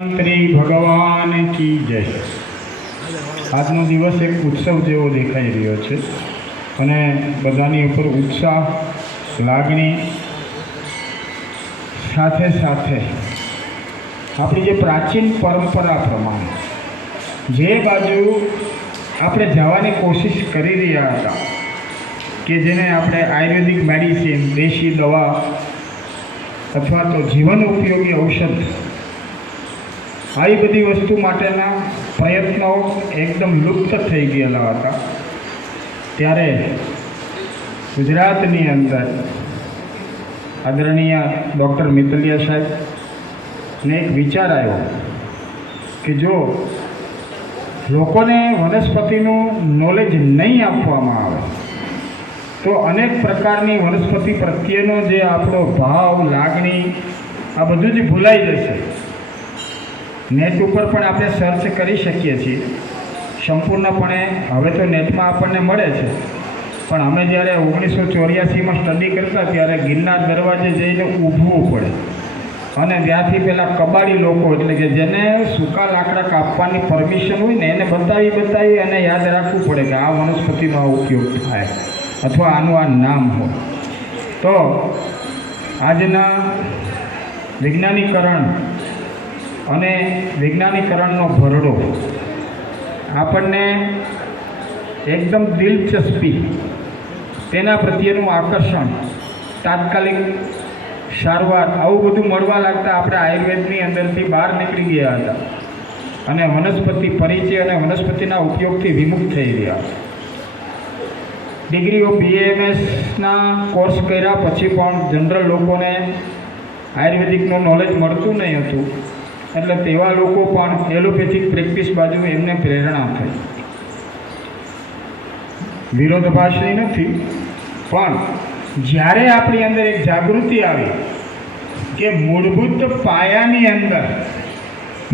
શ્રી ભગવાન કી જય। આજનો દિવસ એક ઉત્સવ જેવો દેખાઈ રહ્યો છે અને બધાની ઉપર ઉત્સાહ લાગણી સાથે સાથે આપણી જે પ્રાચીન પરંપરા પ્રમાણે જે બાજુ આપણે જવાની કોશિશ કરી રહ્યા હતા કે જેને આપણે આયુર્વેદિક મેડિસિન, દેશી દવા અથવા તો જીવન ઉપયોગી ઔષધ, આવી બધી વસ્તુ માટેના પ્રયત્નો એકદમ લુપ્ત થઈ ગયેલા હતા, ત્યારે ગુજરાતની અંદર આદરણીય ડૉક્ટર મિતલિયા સાહેબને એક વિચાર આવ્યો કે જો લોકોને વનસ્પતિનું નોલેજ નહીં આપવામાં આવે તો અનેક પ્રકારની વનસ્પતિ પ્રત્યેનો જે આપણો ભાવ, લાગણી, આ બધું જ ભૂલાઈ જશે। નેટ ઉપર પણ આપણે સર્ચ કરી શકીએ છીએ સંપૂર્ણપણે। હવે તો નેટમાં આપણને મળે છે, પણ અમે જ્યારે 1984માં સ્ટડી કરતા ત્યારે ગિરનાર દરવાજે જઈને ઊભવું પડે અને ત્યાંથી પેલા કબાડી લોકો, એટલે કે જેને સૂકા લાકડા કાપવાની પરમિશન હોય ને, એને બતાવી અને યાદ રાખવું પડે કે આ વનસ્પતિનો આ ઉપયોગ થાય અથવા આનું આ નામ હોય। તો આજના વૈજ્ઞાનિકરણ અને વૈજ્ઞાનિકરણનો ભરડો આપણને એકદમ દિલચસ્પી, તેના પ્રત્યેનું આકર્ષણ, તાત્કાલિક સારવાર, આવું બધું મળવા લાગતા આપણે આયુર્વેદની અંદરથી બહાર નીકળી ગયા હતા અને વનસ્પતિ પરિચય અને વનસ્પતિના ઉપયોગથી વિમુખ થઈ રહ્યા। ડિગ્રીઓ BAMSના કોર્સ કર્યા પછી પણ જનરલ લોકોને આયુર્વેદિકનું નોલેજ મળતું નહીં હતું, એટલે તેવા લોકો પણ એલોપેથિક પ્રેક્ટિસ બાજુ એમને પ્રેરણા થઈ। વિરોધાભાસની નથી, પણ જ્યારે આપણી અંદર એક જાગૃતિ આવી કે મૂળભૂત પાયાની અંદર,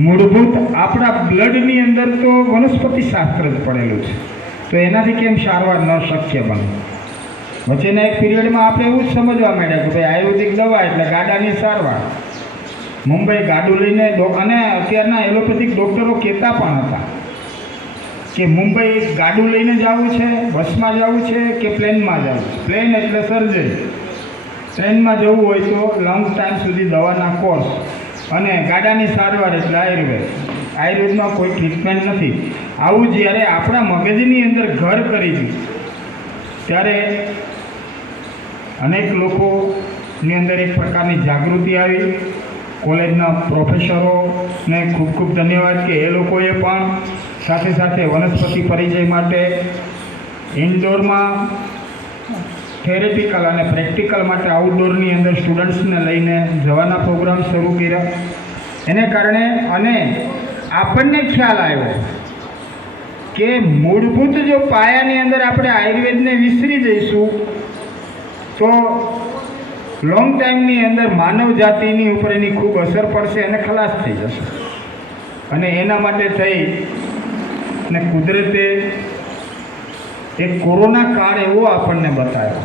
મૂળભૂત આપણા બ્લડની અંદર તો વનસ્પતિ શાસ્ત્ર જ પડેલું છે, તો એનાથી કેમ સારવાર ન શક્ય બને? વચ્ચેના એક પિરિયડમાં આપણે એવું જ સમજવા માંડ્યા કે ભાઈ આયુર્વેદિક દવા એટલે ગાડાની સારવાર। મુંબઈ ગાડું લઈને, અને અત્યારના એલોપેથિક ડૉક્ટરો કહેતા પણ હતા કે મુંબઈ ગાડું લઈને જવું છે, બસમાં જવું છે કે પ્લેનમાં જવું છે? પ્લેન એટલે સર્જરી, ટ્રેનમાં જવું હોય તો લોંગ ટાઈમ સુધી દવાના કોર્સ, અને ગાડાની સારવાર એટલે આયુર્વેદ। આયુર્વેદમાં કોઈ ટ્રીટમેન્ટ નથી। આવું જ્યારે આપણા મગજની અંદર ઘર કરી દીધું ત્યારે અનેક લોકોની અંદર એક પ્રકારની જાગૃતિ આવી। કોલેજના પ્રોફેસરોને ખૂબ ખૂબ ધન્યવાદ કે એ લોકોએ પણ સાથે સાથે વનસ્પતિ પરિચય માટે ઇન્ડોરમાં થેરેટિકલ અને પ્રેક્ટિકલ માટે આઉટડોરની અંદર સ્ટુડન્ટ્સને લઈને જવાના પ્રોગ્રામ શરૂ કર્યા। એને કારણે અને આપણને ખ્યાલ આવ્યો કે મૂળભૂત જો પાયાની અંદર આપણે આયુર્વેદને વિસરી જઈશું તો લોંગ ટાઈમની અંદર માનવ જાતિની ઉપર એની ખૂબ અસર પડશે અને ખલાસ થઈ જશે। અને એના માટે થઈ અને કુદરતે એક કોરોના કાળ એવો આપણને બતાવ્યો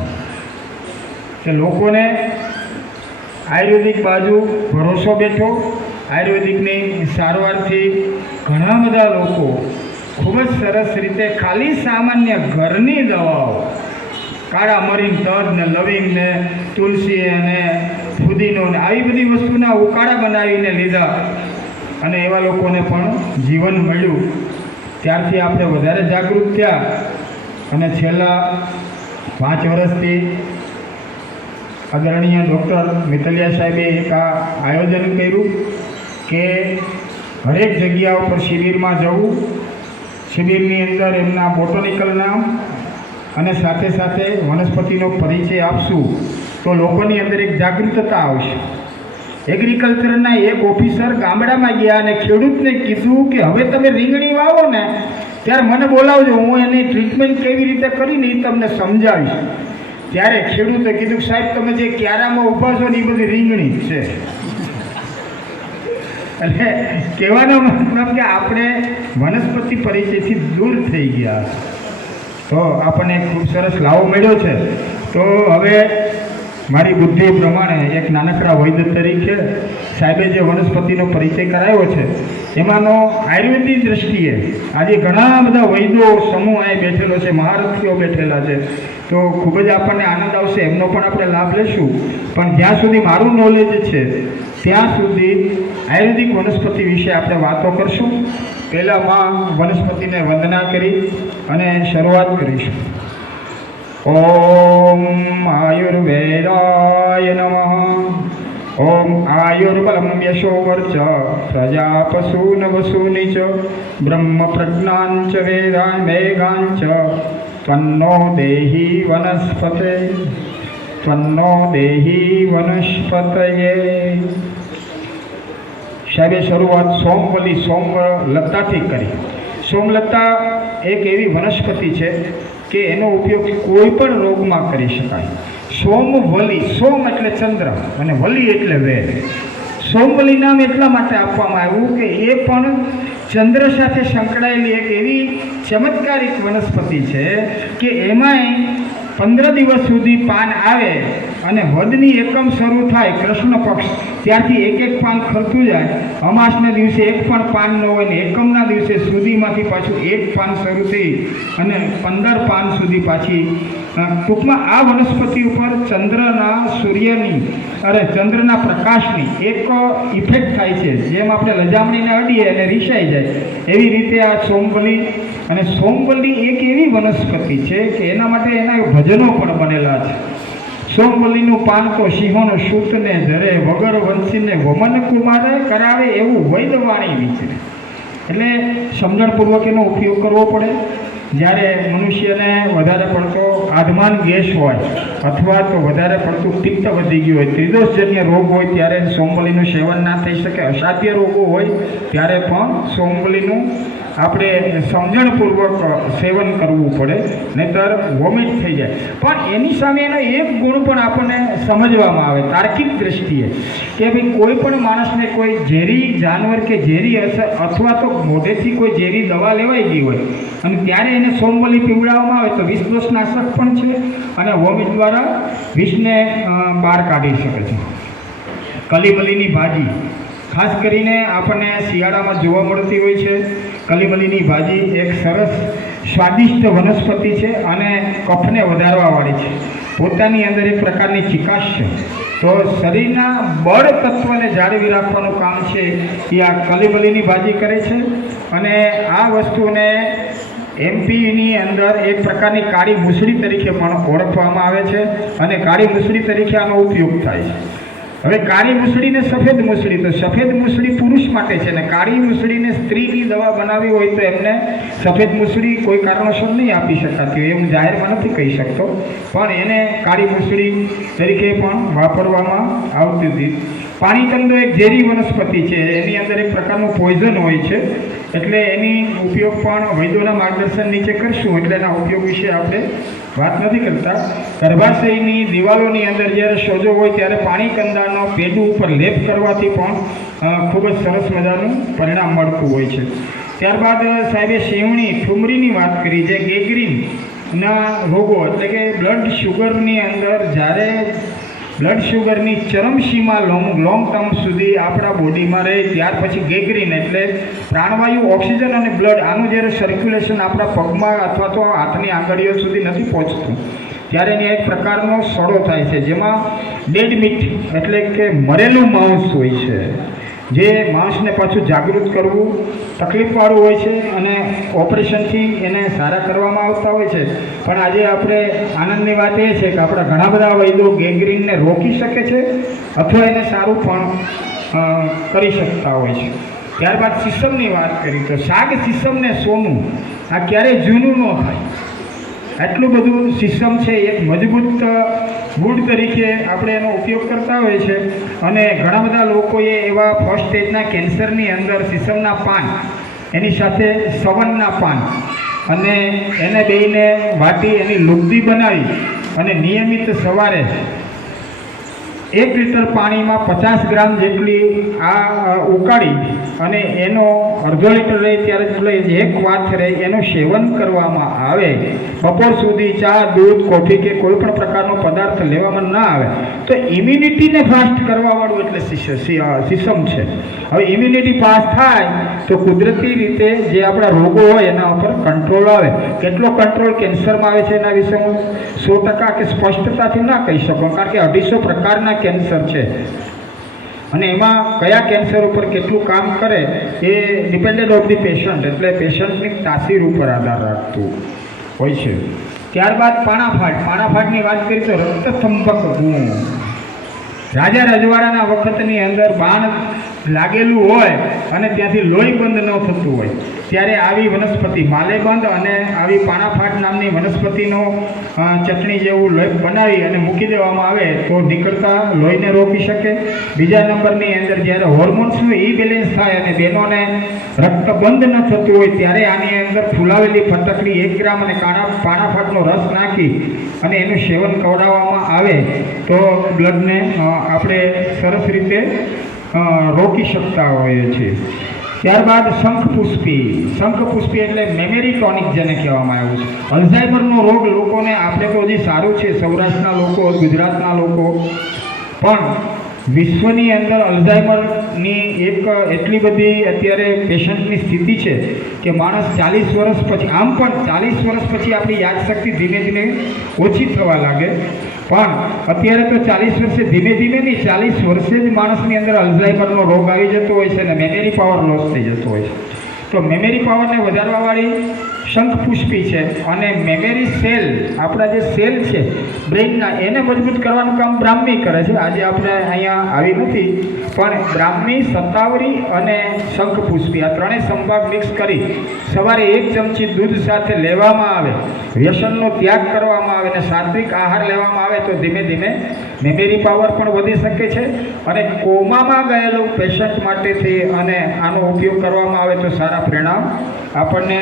કે લોકોને આયુર્વેદિક બાજુ ભરોસો બેઠો। આયુર્વેદિકની સારવારથી ઘણા બધા લોકો ખૂબ જ સરસ રીતે ખાલી સામાન્ય ઘરની દવાઓ, કાળા મરીન, તજ ને લવિંગ ને તુલસી અને ફુદીનો ને આવી બધી વસ્તુના ઉકાળા બનાવીને લીધા અને એવા લોકોને પણ જીવન મળ્યું। ત્યારથી આપણે વધારે જાગૃત થયા અને છેલ્લા 5 વર્ષથી આદરણીય ડૉક્ટર મિતલિયા સાહેબે એક આયોજન કર્યું કે હરેક જગ્યા ઉપર શિબિરમાં જવું, શિબિરની અંદર એમના બોટનિકલના અને સાથે સાથે વનસ્પતિનો પરિચય આપશું તો લોકોની અંદર એક જાગૃતતા આવશે। એગ્રીકલ્ચરના એક ઓફિસર ગામડામાં ગયા અને ખેડૂતને કીધું કે હવે તમે રીંગણી વાવો ને ત્યારે મને બોલાવજો, હું એની ટ્રીટમેન્ટ કેવી રીતે કરીને એ તમને સમજાવીશ। ત્યારે ખેડૂતે કીધું સાહેબ તમે જે ક્યારામાં ઊભા છો ને એ બધી રીંગણી છે। એટલે કહેવાનો મતલબ કે આપણે વનસ્પતિ પરિચયથી દૂર થઈ ગયા। તો આપણને ખૂબ સરસ લાવો મળ્યો છે। તો હવે મારી બુદ્ધિ પ્રમાણે એક નાનકડા વૈદ્ય તરીકે સાહેબે જે વનસ્પતિનો પરિચય કરાવ્યો છે એમાંનો આયુર્વેદિક દ્રષ્ટિએ આજે ઘણા બધા વૈદ્યો સમૂહ અહીં બેઠેલો છે, મહારથીઓ બેઠેલા છે, તો ખૂબ જ આપણને આનંદ આવશે, એમનો પણ આપણે લાભ લેશું. પણ જ્યાં સુધી મારું નોલેજ છે ત્યાં સુધી આયુર્વેદિક વનસ્પતિ વિશે આપણે વાતો કરશું. પહેલાં વનસ્પતિને વંદના કરી અને શરૂઆત કરીશું. ઓમ આયુર્વેદાય નમઃ. ઓમ આયુર્બલમ યશોવર્ચ પ્રજા પશૂન વસૂનિ ચ બ્રહ્મ પ્રજ્ઞાંચ વેદાન મેઘાંચ ત્વન્નો દેહી વનસ્પતે ત્વન્નો દેહી વનસ્પતયે. સાહેબે શરૂઆત સોમલતાથી કરી. સોમલતા એક એવી વનસ્પતિ છે કે એનો ઉપયોગ કોઈ પણ રોગમાં કરી શકાય. સોમવલી, સોમ એટલે ચંદ્ર અને વલી એટલે વેદ. સોમવલી નામ એટલા માટે આપવામાં આવ્યું કે એ પણ ચંદ્ર સાથે સંકળાયેલી એક એવી ચમત્કારિક વનસ્પતિ છે કે એમાંય 15 દિવસ સુધી પાન આવે અને વદની એકમ શરૂ થાય કૃષ્ણ પક્ષ ત્યારથી એક પાન ખરતું જાય. અમાસના દિવસે એક પણ પાન ન હોય ને એકમના દિવસે સુધીમાંથી પાછું એક પાન શરૂ થઈ અને 15 પાન સુધી પાછી. ટૂંકમાં આ વનસ્પતિ ઉપર ચંદ્રના પ્રકાશની એક ઇફેક્ટ થાય છે. જેમ આપણે લજામણીને અડીએ અને રીસાઈ જાય એવી રીતે આ સોમવલી. અને સોમવલી એક એવી વનસ્પતિ છે કે એના માટે એના ભજનો પણ બનેલા છે. સોમવલીનું પાન તો સિંહોનો સૂતને ધરે વગર વંશીને વમન કુમારે કરાવે એવું વૈદવાણી વિચરે. એટલે સમજણપૂર્વક એનો ઉપયોગ કરવો પડે. જ્યારે મનુષ્યને વધારે પડતો આધમાન ગેસ હોય અથવા તો વધારે પડતું પિત્ત વધી ગયું હોય, ત્રિદોષજન્ય રોગ હોય ત્યારે સોમવલીનું સેવન ના થઈ શકે. અસાધ્ય રોગો હોય ત્યારે પણ સોમવલીનું આપણે સમજણપૂર્વક સેવન કરવું પડે, નહીંતર વોમિટ થઈ જાય. પણ એની સામે એનો એક ગુણ પણ આપણને સમજવામાં આવે તાર્કિક દ્રષ્ટિએ કે ભાઈ કોઈ પણ માણસને કોઈ ઝેરી જાનવર કે ઝેરી અસર અથવા તો મોઢેથી કોઈ ઝેરી દવા લેવાઈ ગઈ હોય અને ત્યારે એને સોમવલી પીવડાવવામાં આવે તો વિષદોષનાશક પણ છે અને વોમિટ દ્વારા વિષને બહાર કાઢી શકે છે. કલીમલીની ભાજી ખાસ કરીને આપણને શિયાળામાં જોવા મળતી હોય છે. કલીમલીની ભાજી એક સરસ સ્વાદિષ્ટ વનસ્પતિ છે અને કફને વધારવાવાળી છે. પોતાની અંદર એક પ્રકારની ચિકાશ છે. તો શરીરના બળ તત્વને જાળવી રાખવાનું કામ છે એ આ કલીમલીની ભાજી કરે છે. અને આ વસ્તુને એમપીની અંદર એક પ્રકારની કાળી મૂસળી તરીકે પણ ઓળખવામાં આવે છે અને કાળી મૂસળી તરીકે આનો ઉપયોગ થાય છે. હવે કાળી મૂસળી ને સફેદ મૂસળી, તો સફેદ મૂસળી પુરુષ માટે છે ને કાળી મૂસળીને સ્ત્રીની દવા બનાવી હોય તો એમને સફેદ મૂસળી કોઈ કારણોસર નહીં આપી શકાતી હોય. હું જાહેરમાં નથી કહી શકતો, પણ એને કાળી મૂસળી તરીકે પણ વાપરવામાં આવતી હતી. પાણીકંદો એક ઝેરી વનસ્પતિ છે, એની અંદર એક પ્રકારનું પોઈઝન હોય છે, એટલે એની ઉપયોગ પણ વૈદ્યોના માર્ગદર્શન નીચે કરશું એટલે એના ઉપયોગ વિશે આપણે વાત નથી કરતા. ગર્ભાશયની દિવાલોની અંદર જ્યારે સોજો હોય ત્યારે પાણીકંદાનો પેડું ઉપર લેપ કરવાથી પણ ખૂબ જ સરસ મજાનું પરિણામ મળતું હોય છે. ત્યારબાદ સાહેબે શેવણી ઠુમરીની વાત કરી, જે ગેંગ્રીનના રોગો એટલે કે બ્લડ શુગરની અંદર જ્યારે બ્લડ શુગરની ચરમસીમા લોંગ ટર્મ સુધી આપણા બોડીમાં રહે ત્યાર પછી ગેંગ્રીન એટલે પ્રાણવાયુ, ઓક્સિજન અને બ્લડ આનું જ્યારે સર્ક્યુલેશન આપણા પગમાં અથવા તો હાથની આંગળીઓ સુધી નથી પહોંચતું ત્યારે એને એક પ્રકારનો સડો થાય છે, જેમાં ડેડ મીટ એટલે કે મરેલું માંસ હોય છે. જે માંસને પાછું જાગૃત કરવું તકલીફવાળું હોય છે અને ઓપરેશનથી એને સારા કરવામાં આવતા હોય છે. પણ આજે આપણે આનંદની વાત એ છે કે આપણા ઘણા બધા વૈદ્યો ગેંગ્રીનને રોકી શકે છે અથવા એને સારું પણ કરી શકતા હોય છે. ત્યારબાદ સીસમની વાત કરી તો શાક સીસમને સોનું આ ક્યારેય જૂનું ન થાય, આટલું બધું સીસમ છે. એક મજબૂત ગુડ તરીકે આપણે એનો ઉપયોગ કરતા હોય છે અને ઘણા બધા લોકોએ એવા ફર્સ્ટ સ્ટેજના કેન્સરની અંદર સીસમના પાન એની સાથે સવનના પાન અને એને બેયને વાટી એની લુગદી બનાવી અને નિયમિત સવારે 1 લીટર પાણીમાં 50 ગ્રામ જેટલી આ ઉકાળી અને એનો અડધો લીટર રહે ત્યારે એટલે એક વાત રહે એનું સેવન કરવામાં આવે, બપોર સુધી ચા દૂધ કોફી કે કોઈ પણ પ્રકારનો પદાર્થ લેવામાં ના આવે તો ઇમ્યુનિટીને ફાસ્ટ કરવાવાળું એટલે સીસમ છે. હવે ઇમ્યુનિટી ફાસ્ટ થાય તો કુદરતી રીતે જે આપણા રોગો હોય એના ઉપર કંટ્રોલ આવે. કેટલો કંટ્રોલ કેન્સરમાં આવે છે એના વિશે હું 100% કે સ્પષ્ટતાથી ના કહી શકું, કારણ કે 250 પ્રકારના કેન્સર છે અને એમાં કયા કેન્સર ઉપર કેટલું કામ કરે એ ડિપેન્ડેડ ઓફ ધી પેશન્ટ, એટલે પેશન્ટની તાસીર ઉપર આધાર રાખતું હોય છે. ત્યારબાદ પાણાફાટની વાત કરીએ તો રક્તસ્તંભક ગુણ. રાજા રજવાડાના વખતની અંદર બાણ લાગેલું હોય અને ત્યાંથી લોહી બંધ ન થતું હોય ત્યારે આવી વનસ્પતિ માલેબંધ અને આવી પાણાફાટ નામની વનસ્પતિનો ચટણી જેવું લોહી બનાવી અને મૂકી દેવામાં આવે તો નીકળતા લોહીને રોકી શકે. બીજા નંબરની અંદર જ્યારે હોર્મોન્સનું ઇબેલેન્સ થાય અને બહેનોને રક્ત બંધ ન થતું હોય ત્યારે આની અંદર ફૂલાવેલી ફટકડી 1 ગ્રામ અને પાણાફાટનો રસ નાખી અને એનું સેવન કરાવવામાં આવે તો બ્લડને આપણે સરસ રીતે રોકી શકતા હોઈએ છીએ. ત્યારબાદ શંખપુષ્પી એટલે મેમરી ટોનિક જેને કહેવામાં આવ્યું છે. અલ્ઝાઇમરનો રોગ લોકોને, આપણે તો હજી સારું છે સૌરાષ્ટ્રના લોકો, ગુજરાતના લોકો, પણ વિશ્વની અંદર અલ્ઝાઇમરની એક એટલી બધી અત્યારે પેશન્ટની સ્થિતિ છે કે માણસ 40 વર્ષ પછી, આમ પણ 40 વર્ષ પછી આપણી યાદશક્તિ ધીમે ધીમે ઓછી થવા લાગે, પણ અત્યારે તો 40 વર્ષે ધીમે ધીમે નહીં 40 વર્ષે જ માણસની અંદર અલ્ઝાઇમરનો રોગ આવી જતો હોય છે અને મેમરી પાવર લોસ થઈ જતો હોય છે. તો મેમરી પાવરને વધારવાવાળી શંખપુષ્પી છે. અને મેમરી સેલ, આપણા જે સેલ છે બ્રેઇનના, એને મજબૂત કરવાનું કામ બ્રાહ્મી કરે છે. આજે આપણે અહીંયા આવી નથી, પણ બ્રાહ્મી, શતાવરી અને શંખપુષ્પી આ ત્રણેય સંભાગ મિક્સ કરી સવારે 1 ચમચી દૂધ સાથે લેવામાં આવે, વ્યસનનો ત્યાગ કરવામાં આવે અને સાત્વિક આહાર લેવામાં આવે તો ધીમે ધીમે મેમરી પાવર પણ વધી શકે છે. અને કોમામાં ગયેલું પેશન્ટ માટેથી અને આનો ઉપયોગ કરવામાં આવે તો સારા પરિણામ આપણને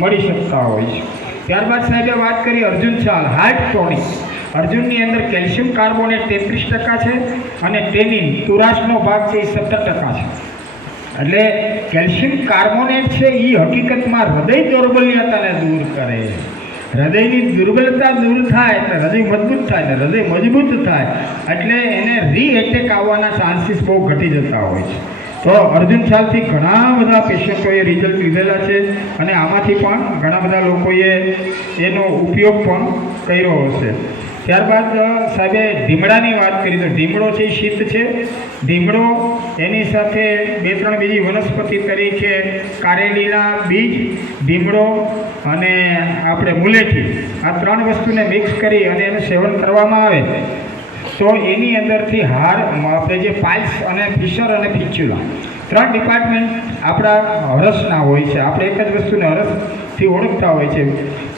મળી શકતા હોય છે. ત્યારબાદ સાહેબે વાત કરી અર્જુન છાલ હાર્ટ ટોનિક. અર્જુનની અંદર કેલ્શિયમ કાર્બોનેટ 33% છે અને ટેનિન તુરાશનો ભાગ છે એ 17% છે. એટલે કેલ્શિયમ કાર્બોનેટ છે એ હકીકતમાં હૃદય દૌર્બલ્યતાને દૂર કરે. હૃદયની દુર્બળતા દૂર થાય એટલે હૃદય મજબૂત થાય, ને હૃદય મજબૂત થાય એટલે એને રીએટેક આવવાના ચાન્સીસ બહુ ઘટી જતા હોય છે. તો અર્જુન છાલથી ઘણા બધા પેશન્ટોએ રિઝલ્ટ લીધેલા છે અને આમાંથી પણ ઘણા બધા લોકોએ એનો ઉપયોગ પણ કર્યો હશે. ત્યારબાદ સાહેબે ઢીમડાની વાત કરી તો ઢીમડો છે એ શીત છે. ઢીમડો એની સાથે 2-3 બીજી વનસ્પતિ તરીકે કારેલીના બીજ, ઢીમડો અને આપણે મુલેઠી, આ 3 વસ્તુને મિક્સ કરી અને એનું સેવન કરવામાં આવે તો એની અંદરથી આપણે જે પાઇલ્સ અને ફિશર અને ફિસ્ચ્યુલા 3 ડિપાર્ટમેન્ટ આપણા હરસના હોય છે. આપણે એક જ વસ્તુને હરસથી ઓળખતા હોય છે.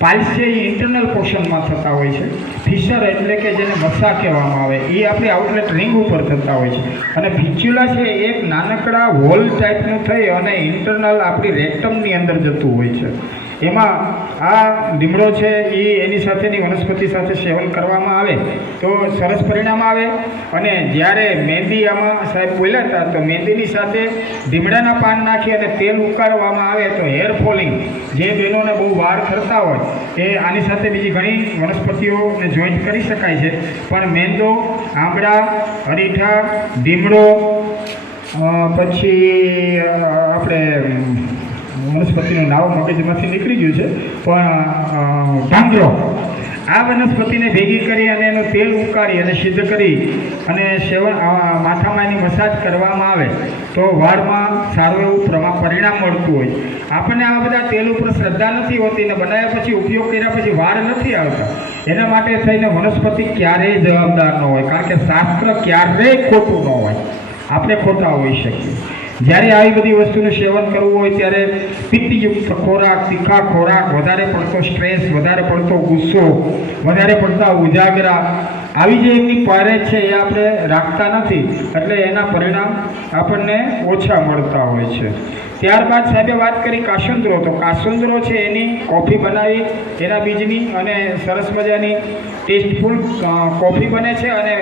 પાઇલ્સ છે એ ઇન્ટરનલ પોર્શનમાં થતા હોય છે. ફિશર એટલે કે જેને મસ્સા કહેવામાં આવે એ આપણી આઉટલેટ રિંગ ઉપર થતા હોય છે. અને ફિસ્ચ્યુલા છે એક નાનકડા હોલ ટાઈપનું થઈ અને ઇન્ટરનલ આપણી રેક્ટમની અંદર જતું હોય છે. એમાં આ લીમડો છે એ એની સાથેની વનસ્પતિ સાથે સેવન કરવામાં આવે તો સરસ પરિણામ આવે. અને જ્યારે મહેંદી આમાં સાહેબ બોલ્યા હતા તો મહેંદીની સાથે લીમડાના પાન નાખી અને તેલ ઉકાળવામાં આવે તો હેર ફોલિંગ, જે બહેનોને બહુ વાળ ખરતા હોય એ આની સાથે બીજી ઘણી વનસ્પતિઓને જોઈન્ટ કરી શકાય છે. પણ મેંદો, આંબળા, અરીઠા, લીમડો, પછી આપણે વનસ્પતિનું નામ મગજમાંથી નીકળી ગયું છે પણ ઢાંગરો, આ વનસ્પતિને ભેગી કરી અને એનું તેલ ઉકાળી અને સિદ્ધ કરી અને સેવન માથામાં એની મસાજ કરવામાં આવે તો વાળમાં સારું એવું પરિણામ મળતું હોય. આપણને આવા બધા તેલ ઉપર શ્રદ્ધા નથી હોતી ને બનાવ્યા પછી ઉપયોગ કર્યા પછી વાળ નથી આવતા. એના માટે થઈને વનસ્પતિ ક્યારેય જવાબદાર ન હોય, કારણ કે શાસ્ત્ર ક્યારેય ખોટું ન હોય, આપણે ખોટા હોઈ શકીએ. જ્યારે આવી બધી વસ્તુનું સેવન કરવું હોય ત્યારે પિત્તયુક્ત ખોરાક, તીખા ખોરાક, વધારે પડતો સ્ટ્રેસ, વધારે પડતો ગુસ્સો, વધારે પડતા ઉજાગરા, આવી જે એમની પરેજ છે એ આપણે રાખતા નથી એટલે એના પરિણામ આપણને ઓછા મળતા હોય છે. ત્યારબાદ સાહેબે વાત કરી કાસુંદરો. તો કાસુંદરો છે એની કોફી બનાવી એના બીજની અને સરસ મજાની ટેસ્ટફુલ કોફી બને છે. અને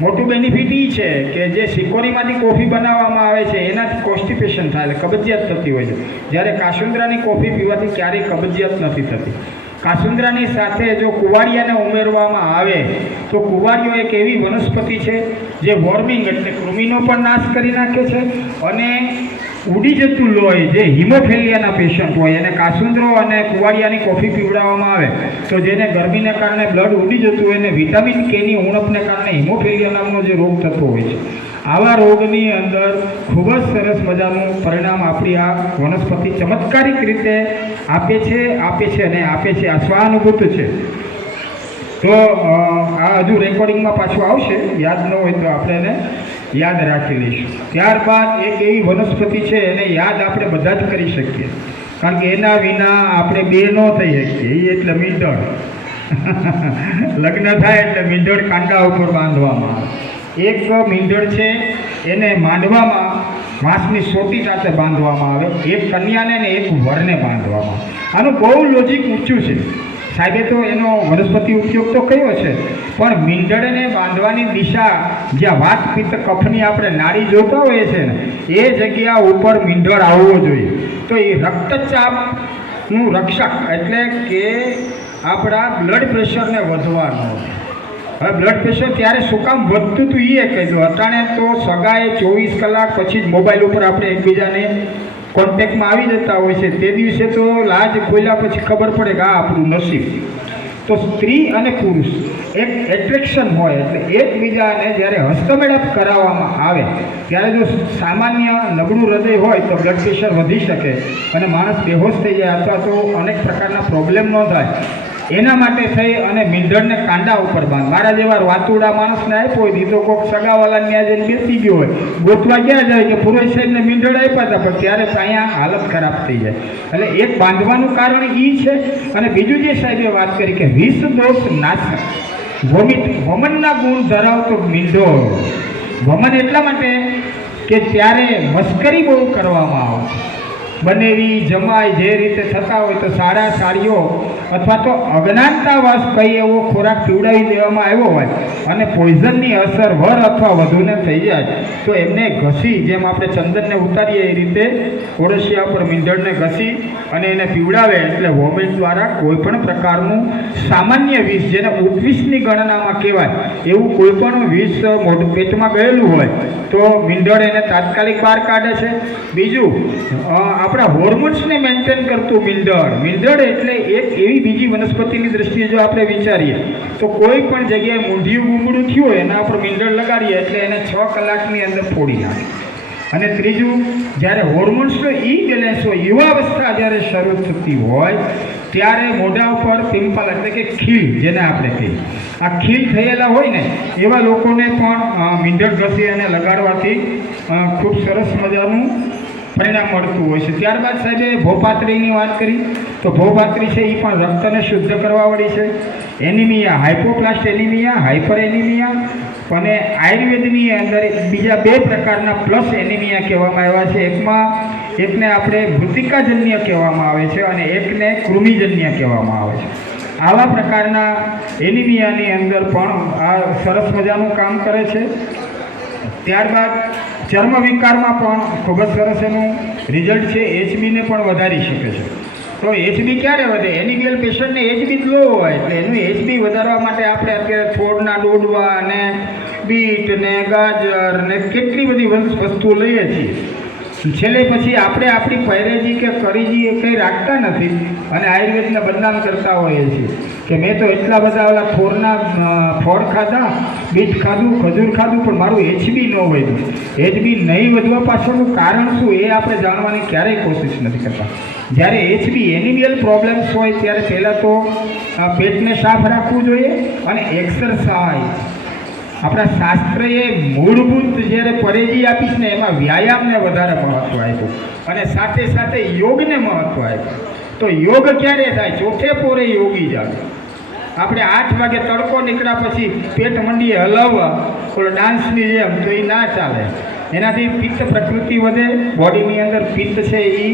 મોટું બેનિફિટ એ છે કે જે શિકોરીમાંથી કોફી બનાવવામાં આવે છે એનાથી કોન્સ્ટિપેશન થાય, એટલે કબજિયાત થતી હોય છે. જ્યારે કાસુંદરાની કોફી પીવાથી ક્યારેય કબજિયાત નથી થતી. કાસુંદરાની સાથે જો કુવાડિયાને ઉમેરવામાં આવે તો કુવાડિયો એક એવી વનસ્પતિ છે જે વોર્મિંગ એટલે કૃમિનો પણ નાશ કરી નાખે છે. અને ઉડી જતું લોહી, જે હિમોફેલિયાના પેશન્ટ હોય એને કાસુંદરો અને કુવાડિયાની કોફી પીવડાવવામાં આવે તો જેને ગરમીને કારણે બ્લડ ઉડી જતું હોય અને વિટામિન કેની ઉણપને કારણે હિમોફેલિયા નામનો જે રોગ થતો હોય છે, આવા રોગની અંદર ખૂબ જ સરસ મજાનું પરિણામ આપણી આ વનસ્પતિ ચમત્કારિક રીતે આપે છે અને આપે છે. આ સ્વાનુભૂત છે. તો આ હજુ રેકોર્ડિંગમાં પાછું આવશે, યાદ ન હોય તો આપણે એને યાદ રાખી લઈશું. ત્યારબાદ એક એવી વનસ્પતિ છે એને યાદ આપણે બધા જ કરી શકીએ, કારણ કે એના વિના આપણે બે ન થઈ શકીએ. એ એટલે મીંઢળ. લગ્ન થાય એટલે મીંઢળ કાંટા ઉપર બાંધવામાં આવે. એક મીંઢળ છે એને માંડવામાં વાંસની સોટી સાથે બાંધવામાં આવે, એક કન્યાને ને એક વરને બાંધવામાં આવે. આનું બહુ લોજિક ઊંચું છે. સાહેબે તો એનો વનસ્પતિ ઉપયોગ તો કયો છે, પણ મીંઢળને બાંધવાની દિશા જ્યાં વાત પિત્ત કફની આપણે નાડી જોતા હોઈએ છીએ ને એ જગ્યા ઉપર મીંઢળ આવવો જોઈએ. તો એ રક્તચાપનું રક્ષક એટલે કે આપણા બ્લડ પ્રેશરને વધવા ન દે. હવે બ્લડ પ્રેશર ત્યારે શું કામ વધતું હતું એ કહી દો. અટાણે તો સગાએ 24 કલાક પછી જ મોબાઈલ ઉપર આપણે એકબીજાને કોન્ટેક્ટમાં આવી જતા હોય છે. તે દિવસે તો લાજ ખોલ્યા પછી ખબર પડે કે આ આપણું નસીબ. તો સ્ત્રી અને પુરુષ એક એટ્રેક્શન હોય એટલે એકબીજાને જ્યારે હસ્તમેળાપ કરાવવામાં આવે ત્યારે જો સામાન્ય નબળું હૃદય હોય તો બ્લડ પ્રેશર વધી શકે અને માણસ બેહોશ થઈ જાય અથવા તો અનેક પ્રકારના પ્રોબ્લેમ ન થાય. એના માટે થઈ અને મીંઢળને કાંડા ઉપર બાંધ. મારા જેવા વાતુડા માણસને આપ્યો હોય દીધો કોઈક સગાવાલાને ત્યાં જઈને બેસી ગયો હોય, ગોતવા ક્યાં જાય કે પુરોહિત સાહેબને મીંઢળ આપ્યા હતા, પણ ત્યારે અહીંયા હાલત ખરાબ થઈ જાય. એટલે એક બાંધવાનું કારણ એ છે. અને બીજું જે સાહેબે વાત કરી કે વિષ દોષ નાશક વમનના ગુણ ધરાવતો મીંઢળ. વમન એટલા માટે કે ત્યારે મસ્કરી બહુ કરવામાં આવે, બનેવી જમાય જે રીતે થતા હોય તો સાડા સાડીઓ અથવા તો અજ્ઞાનતાવશ કઈ એવો ખોરાક પીવડાવી દેવામાં આવ્યો હોય અને પોઈઝનની અસર વર અથવા વધુને થઈ જાય તો એમને ઘસી, જેમ આપણે ચંદનને ઉતારીએ એ રીતે ઓળસિયા ઉપર મીંઢળને ઘસી અને એને પીવડાવે એટલે વોમિટ દ્વારા કોઈ પણ પ્રકારનું સામાન્ય વિષ, જેને ઉપવિષની ગણનામાં કહેવાય એવું કોઈ પણ વિષ મોઢું પેટમાં ગયેલું હોય તો મીંઢળ એને તાત્કાલિક બહાર કાઢે છે. બીજું આપણા હોર્મોન્સને મેન્ટેન કરતું મીંઢળ એટલે એક એવી બીજી વનસ્પતિની દ્રષ્ટિએ જો આપણે વિચારીએ તો કોઈ પણ જગ્યાએ મૂંઢિયું ગુંગળું થયું હોય એના ઉપર મીંઢળ લગાડીએ એટલે એને 6 કલાકની અંદર ફોડી નાખે. અને ત્રીજું, જ્યારે હોર્મોન્સનો બેલેન્સ હોય, યુવાવસ્થા જ્યારે શરૂ થતી હોય ત્યારે મોઢા ઉપર પિમ્પલ એટલે કે ખીલ, જેને આપણે કહીએ આ ખીલ થયેલા હોય ને એવા લોકોને પણ મીંઢળ ઘસી અને લગાડવાથી ખૂબ સરસ મજાનું પરિણામ મળતું હોય છે. ત્યારબાદ સાહેબે ભોપાત્રીની વાત કરી તો ભોપાત્રી છે એ પણ રક્તને શુદ્ધ કરવાવાળી છે. એનિમિયા, હાઇપોપ્લાસ્ટ એનિમિયા, હાઇપર એનિમિયા અને આયુર્વેદની અંદર બીજા 2 પ્રકારના પ્લસ એનિમિયા કહેવામાં આવ્યા છે. એકને આપણે મૃતિકાજન્ય કહેવામાં આવે છે અને એકને કૃમિજન્ય કહેવામાં આવે છે. આવા પ્રકારના એનિમિયાની અંદર પણ આ સરસ મજાનું કામ કરે છે. ત્યારબાદ ચર્મ વિકારમાં પણ ખૂબ જ સરસ એનું રિઝલ્ટ છે. HBને પણ વધારી શકે છે. તો HB ક્યારે વધે? એનિમિયલ પેશન્ટને HB લો હોય એટલે એનું HB વધારવા માટે આપણે અત્યારે છોડના ડોડવા અને બીટ ને ગાજર ને કેટલી બધી વસ્તુઓ લઈએ છીએ. છેલ્લે પછી આપણે આપણી પહેરેજી કે કરીજી એ કંઈ રાખતા નથી અને આયુર્વેદને બદનામ કરતા હોઈએ છીએ કે મેં તો એટલા બધા ઓલા ફળ ખાધા, બીટ ખાધું, ખજૂર ખાધું, પણ મારું HB ન વધ્યું. HB નહીં વધવા પાછળનું કારણ શું એ આપણે જાણવાની ક્યારેય કોશિશ નથી કરતા. જ્યારે HB એનિમિયલ પ્રોબ્લેમ્સ હોય ત્યારે પહેલાં તો પેટને સાફ રાખવું જોઈએ અને એક્સરસાઇઝ. આપણા શાસ્ત્રએ મૂળભૂત જ્યારે પરેજી આપીશ ને એમાં વ્યાયામને વધારે મહત્ત્વ આપ્યું અને સાથે સાથે યોગને મહત્ત્વ આપ્યું. તો યોગ ક્યારે થાય? ચોથે પોરે યોગી જાય. આપણે 8 વાગે તડકો નીકળ્યા પછી પેટ મંડીએ હલાવવા ઓલો ડાન્સની જેમ તો એ ના ચાલે. એનાથી પિત્ત પ્રકૃતિ વધે, બોડીની અંદર પિત્ત છે એ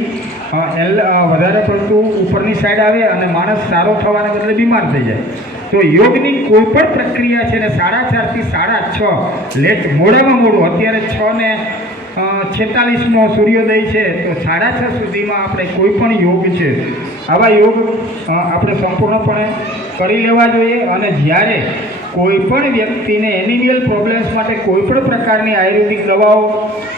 વધારે પડતું ઉપરની સાઈડ આવે અને માણસ સારો થવાને બદલે બીમાર થઈ જાય. તો યોગની કોઈ પણ પ્રક્રિયા છે ને 4:30 થી 6:30 લેટ મોડામાં મોડું, અત્યારે 6:46 સૂર્યોદય છે, તો 6:30 સુધીમાં આપણે કોઈ પણ યોગ છે આવા યોગ આપણે સંપૂર્ણપણે કરી લેવા જોઈએ. અને જ્યારે કોઈ પણ વ્યક્તિને એનિમિયલ પ્રોબ્લેમ્સ માટે કોઈ પણ પ્રકારની આયુર્વેદિક દવાઓ,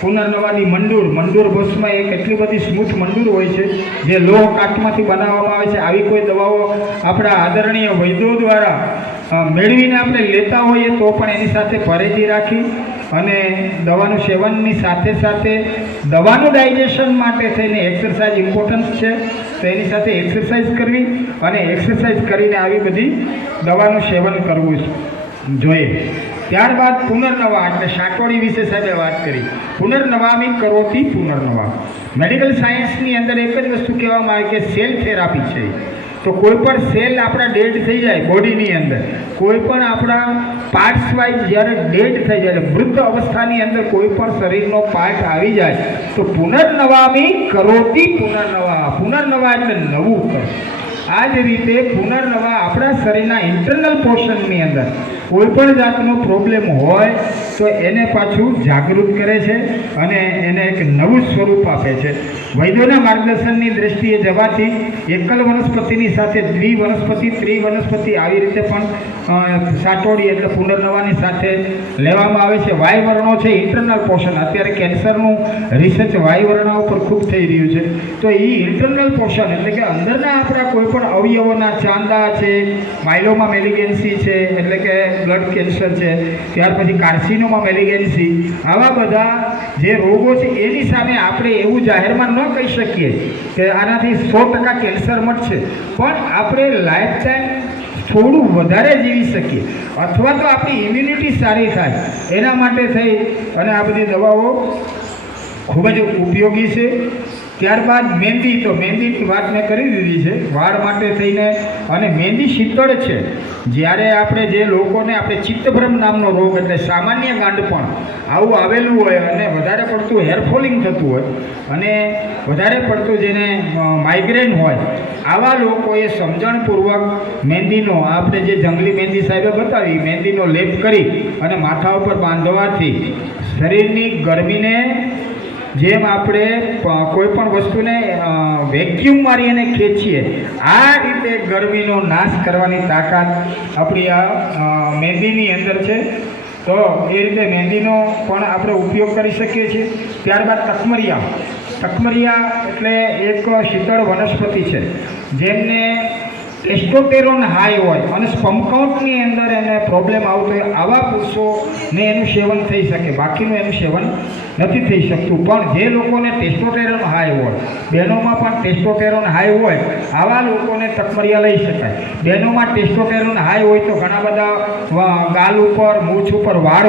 પુનર્નવાની મંડૂર ભસ્મ એક એટલી બધી સ્મૂથ મંડૂર હોય છે જે લોહ કાટમાંથી બનાવવામાં આવે છે. આવી કોઈ દવાઓ આપણા આદરણીય વૈદ્યો દ્વારા મેળવીને આપણે લેતા હોઈએ તો પણ એની સાથે પરેજી રાખી અને દવાનું સેવનની સાથે સાથે દવાનું ડાયજેશન માટે થઈને એક્સરસાઇઝ ઇમ્પોર્ટન્સ છે, તો એની સાથે એક્સરસાઇઝ કરવી અને એક્સરસાઇઝ કરીને આવી બધી દવાનું સેવન કરવું જોઈએ. ત્યારબાદ પુનર્નવા એટલે સાટોડી વિશે સાહેબે વાત કરી. પુનર્નવામી કરોતિ પુનર્નવા. મેડિકલ સાયન્સની અંદર એક જ વસ્તુ કહેવામાં આવે કે સેલ થેરાપી છે. તો કોઈ પણ સેલ આપણા ડેડ થઈ જાય બોડીની અંદર, કોઈ પણ આપણા પાર્ટ્સ વાઇઝ જ્યારે ડેડ થઈ જાય, મૃત અવસ્થાની અંદર કોઈ પણ શરીરનો પાર્ટ આવી જાય તો પુનર્નવામી કરોતિ પુનર્નવા. પુનર્નવા એટલે નવું કરો. આ જ રીતે પુનર્નવા આપણા શરીરના ઇન્ટરનલ પોર્શનની અંદર કોઈ પણ જાતનો પ્રોબ્લેમ હોય તો એને પાછું જાગૃત કરે છે અને એને એક નવું સ્વરૂપ આપે છે. વૈદ્યોના માર્ગદર્શનની દ્રષ્ટિએ જવાથી એકલ વનસ્પતિની સાથે દ્વિવનસ્પતિ, ત્રિવનસ્પતિ આવી રીતે પણ સાટોડી એટલે પુનર્નવાની સાથે લેવામાં આવે છે. વાયુવર્ણો છે ઇન્ટરનલ પોર્શન, અત્યારે કેન્સરનું રિસર્ચ વાયુવર્ણા ઉપર ખૂબ થઈ રહ્યું છે, તો એ ઇન્ટરનલ પોર્શન એટલે કે અંદરના આપણા કોઈ પણ અવયવોના ચાંદા છે, માયલોમા મેલિગેન્સી છે એટલે કે બ્લડ કેન્સર છે, ત્યાર પછી કાર્સિનોમા મેલિગેન્સી, આવા બધા જે રોગો છે એની સામે આપણે એવું જાહેરમાં ન કહી શકીએ કે આનાથી 100% કેન્સર મટશે, પણ આપણે લાઈફ ટાઈમ થોડું વધારે જીવી શકીએ અથવા તો આપણી ઇમ્યુનિટી સારી થાય એના માટે થઈ અને આ બધી દવાઓ ખૂબ જ ઉપયોગી છે. ત્યારબાદ મહેંદી, તો મહેંદીની વાત મેં કરી દીધી છે વાળ માટે થઈને. અને મહેંદી શીતળ છે. જ્યારે આપણે જે લોકોને આપણે ચિત્તભ્રમ નામનો રોગ એટલે સામાન્ય ગાંડપણ આવું આવેલું હોય અને વધારે પડતું હેરફોલિંગ થતું હોય અને વધારે પડતું જેને માઇગ્રેન હોય, આવા લોકોએ સમજણપૂર્વક મહેંદીનો આપણે જે જંગલી મહેંદી સાહેબે બતાવી મહેંદીનો લેપ કરી અને માથા ઉપર બાંધવાથી શરીરની ગરમીને, જેમ આપણે કોઈ પણ વસ્તુને વેક્યુમ મારી અને ખેંચીએ આ રીતે ગરમીનો નાશ કરવાની તાકાત આપણી આ મહેંદીની અંદર છે. તો એ રીતે મહેંદીનો પણ આપણે ઉપયોગ કરી શકીએ છીએ. ત્યારબાદ તકમરિયા એટલે એક શીતળ વનસ્પતિ છે જેમને ટેસ્ટોસ્ટેરોન હાઈ હોય અને સ્પર્મ કાઉન્ટની અંદર એને પ્રોબ્લેમ આવતો હોય આવા પુરુષોને એનું સેવન થઈ શકે, બાકીનું એનું સેવન નથી થઈ શકતું. પણ જે લોકોને ટેસ્ટોસ્ટેરોન હાઈ હોય, બહેનોમાં પણ ટેસ્ટોસ્ટેરોન હાઈ હોય, આવા લોકોને તકમરિયા લઈ શકાય. બહેનોમાં ટેસ્ટોસ્ટેરોન હાઈ હોય તો ઘણા બધા ગાલ ઉપર, મૂછ ઉપર વાળ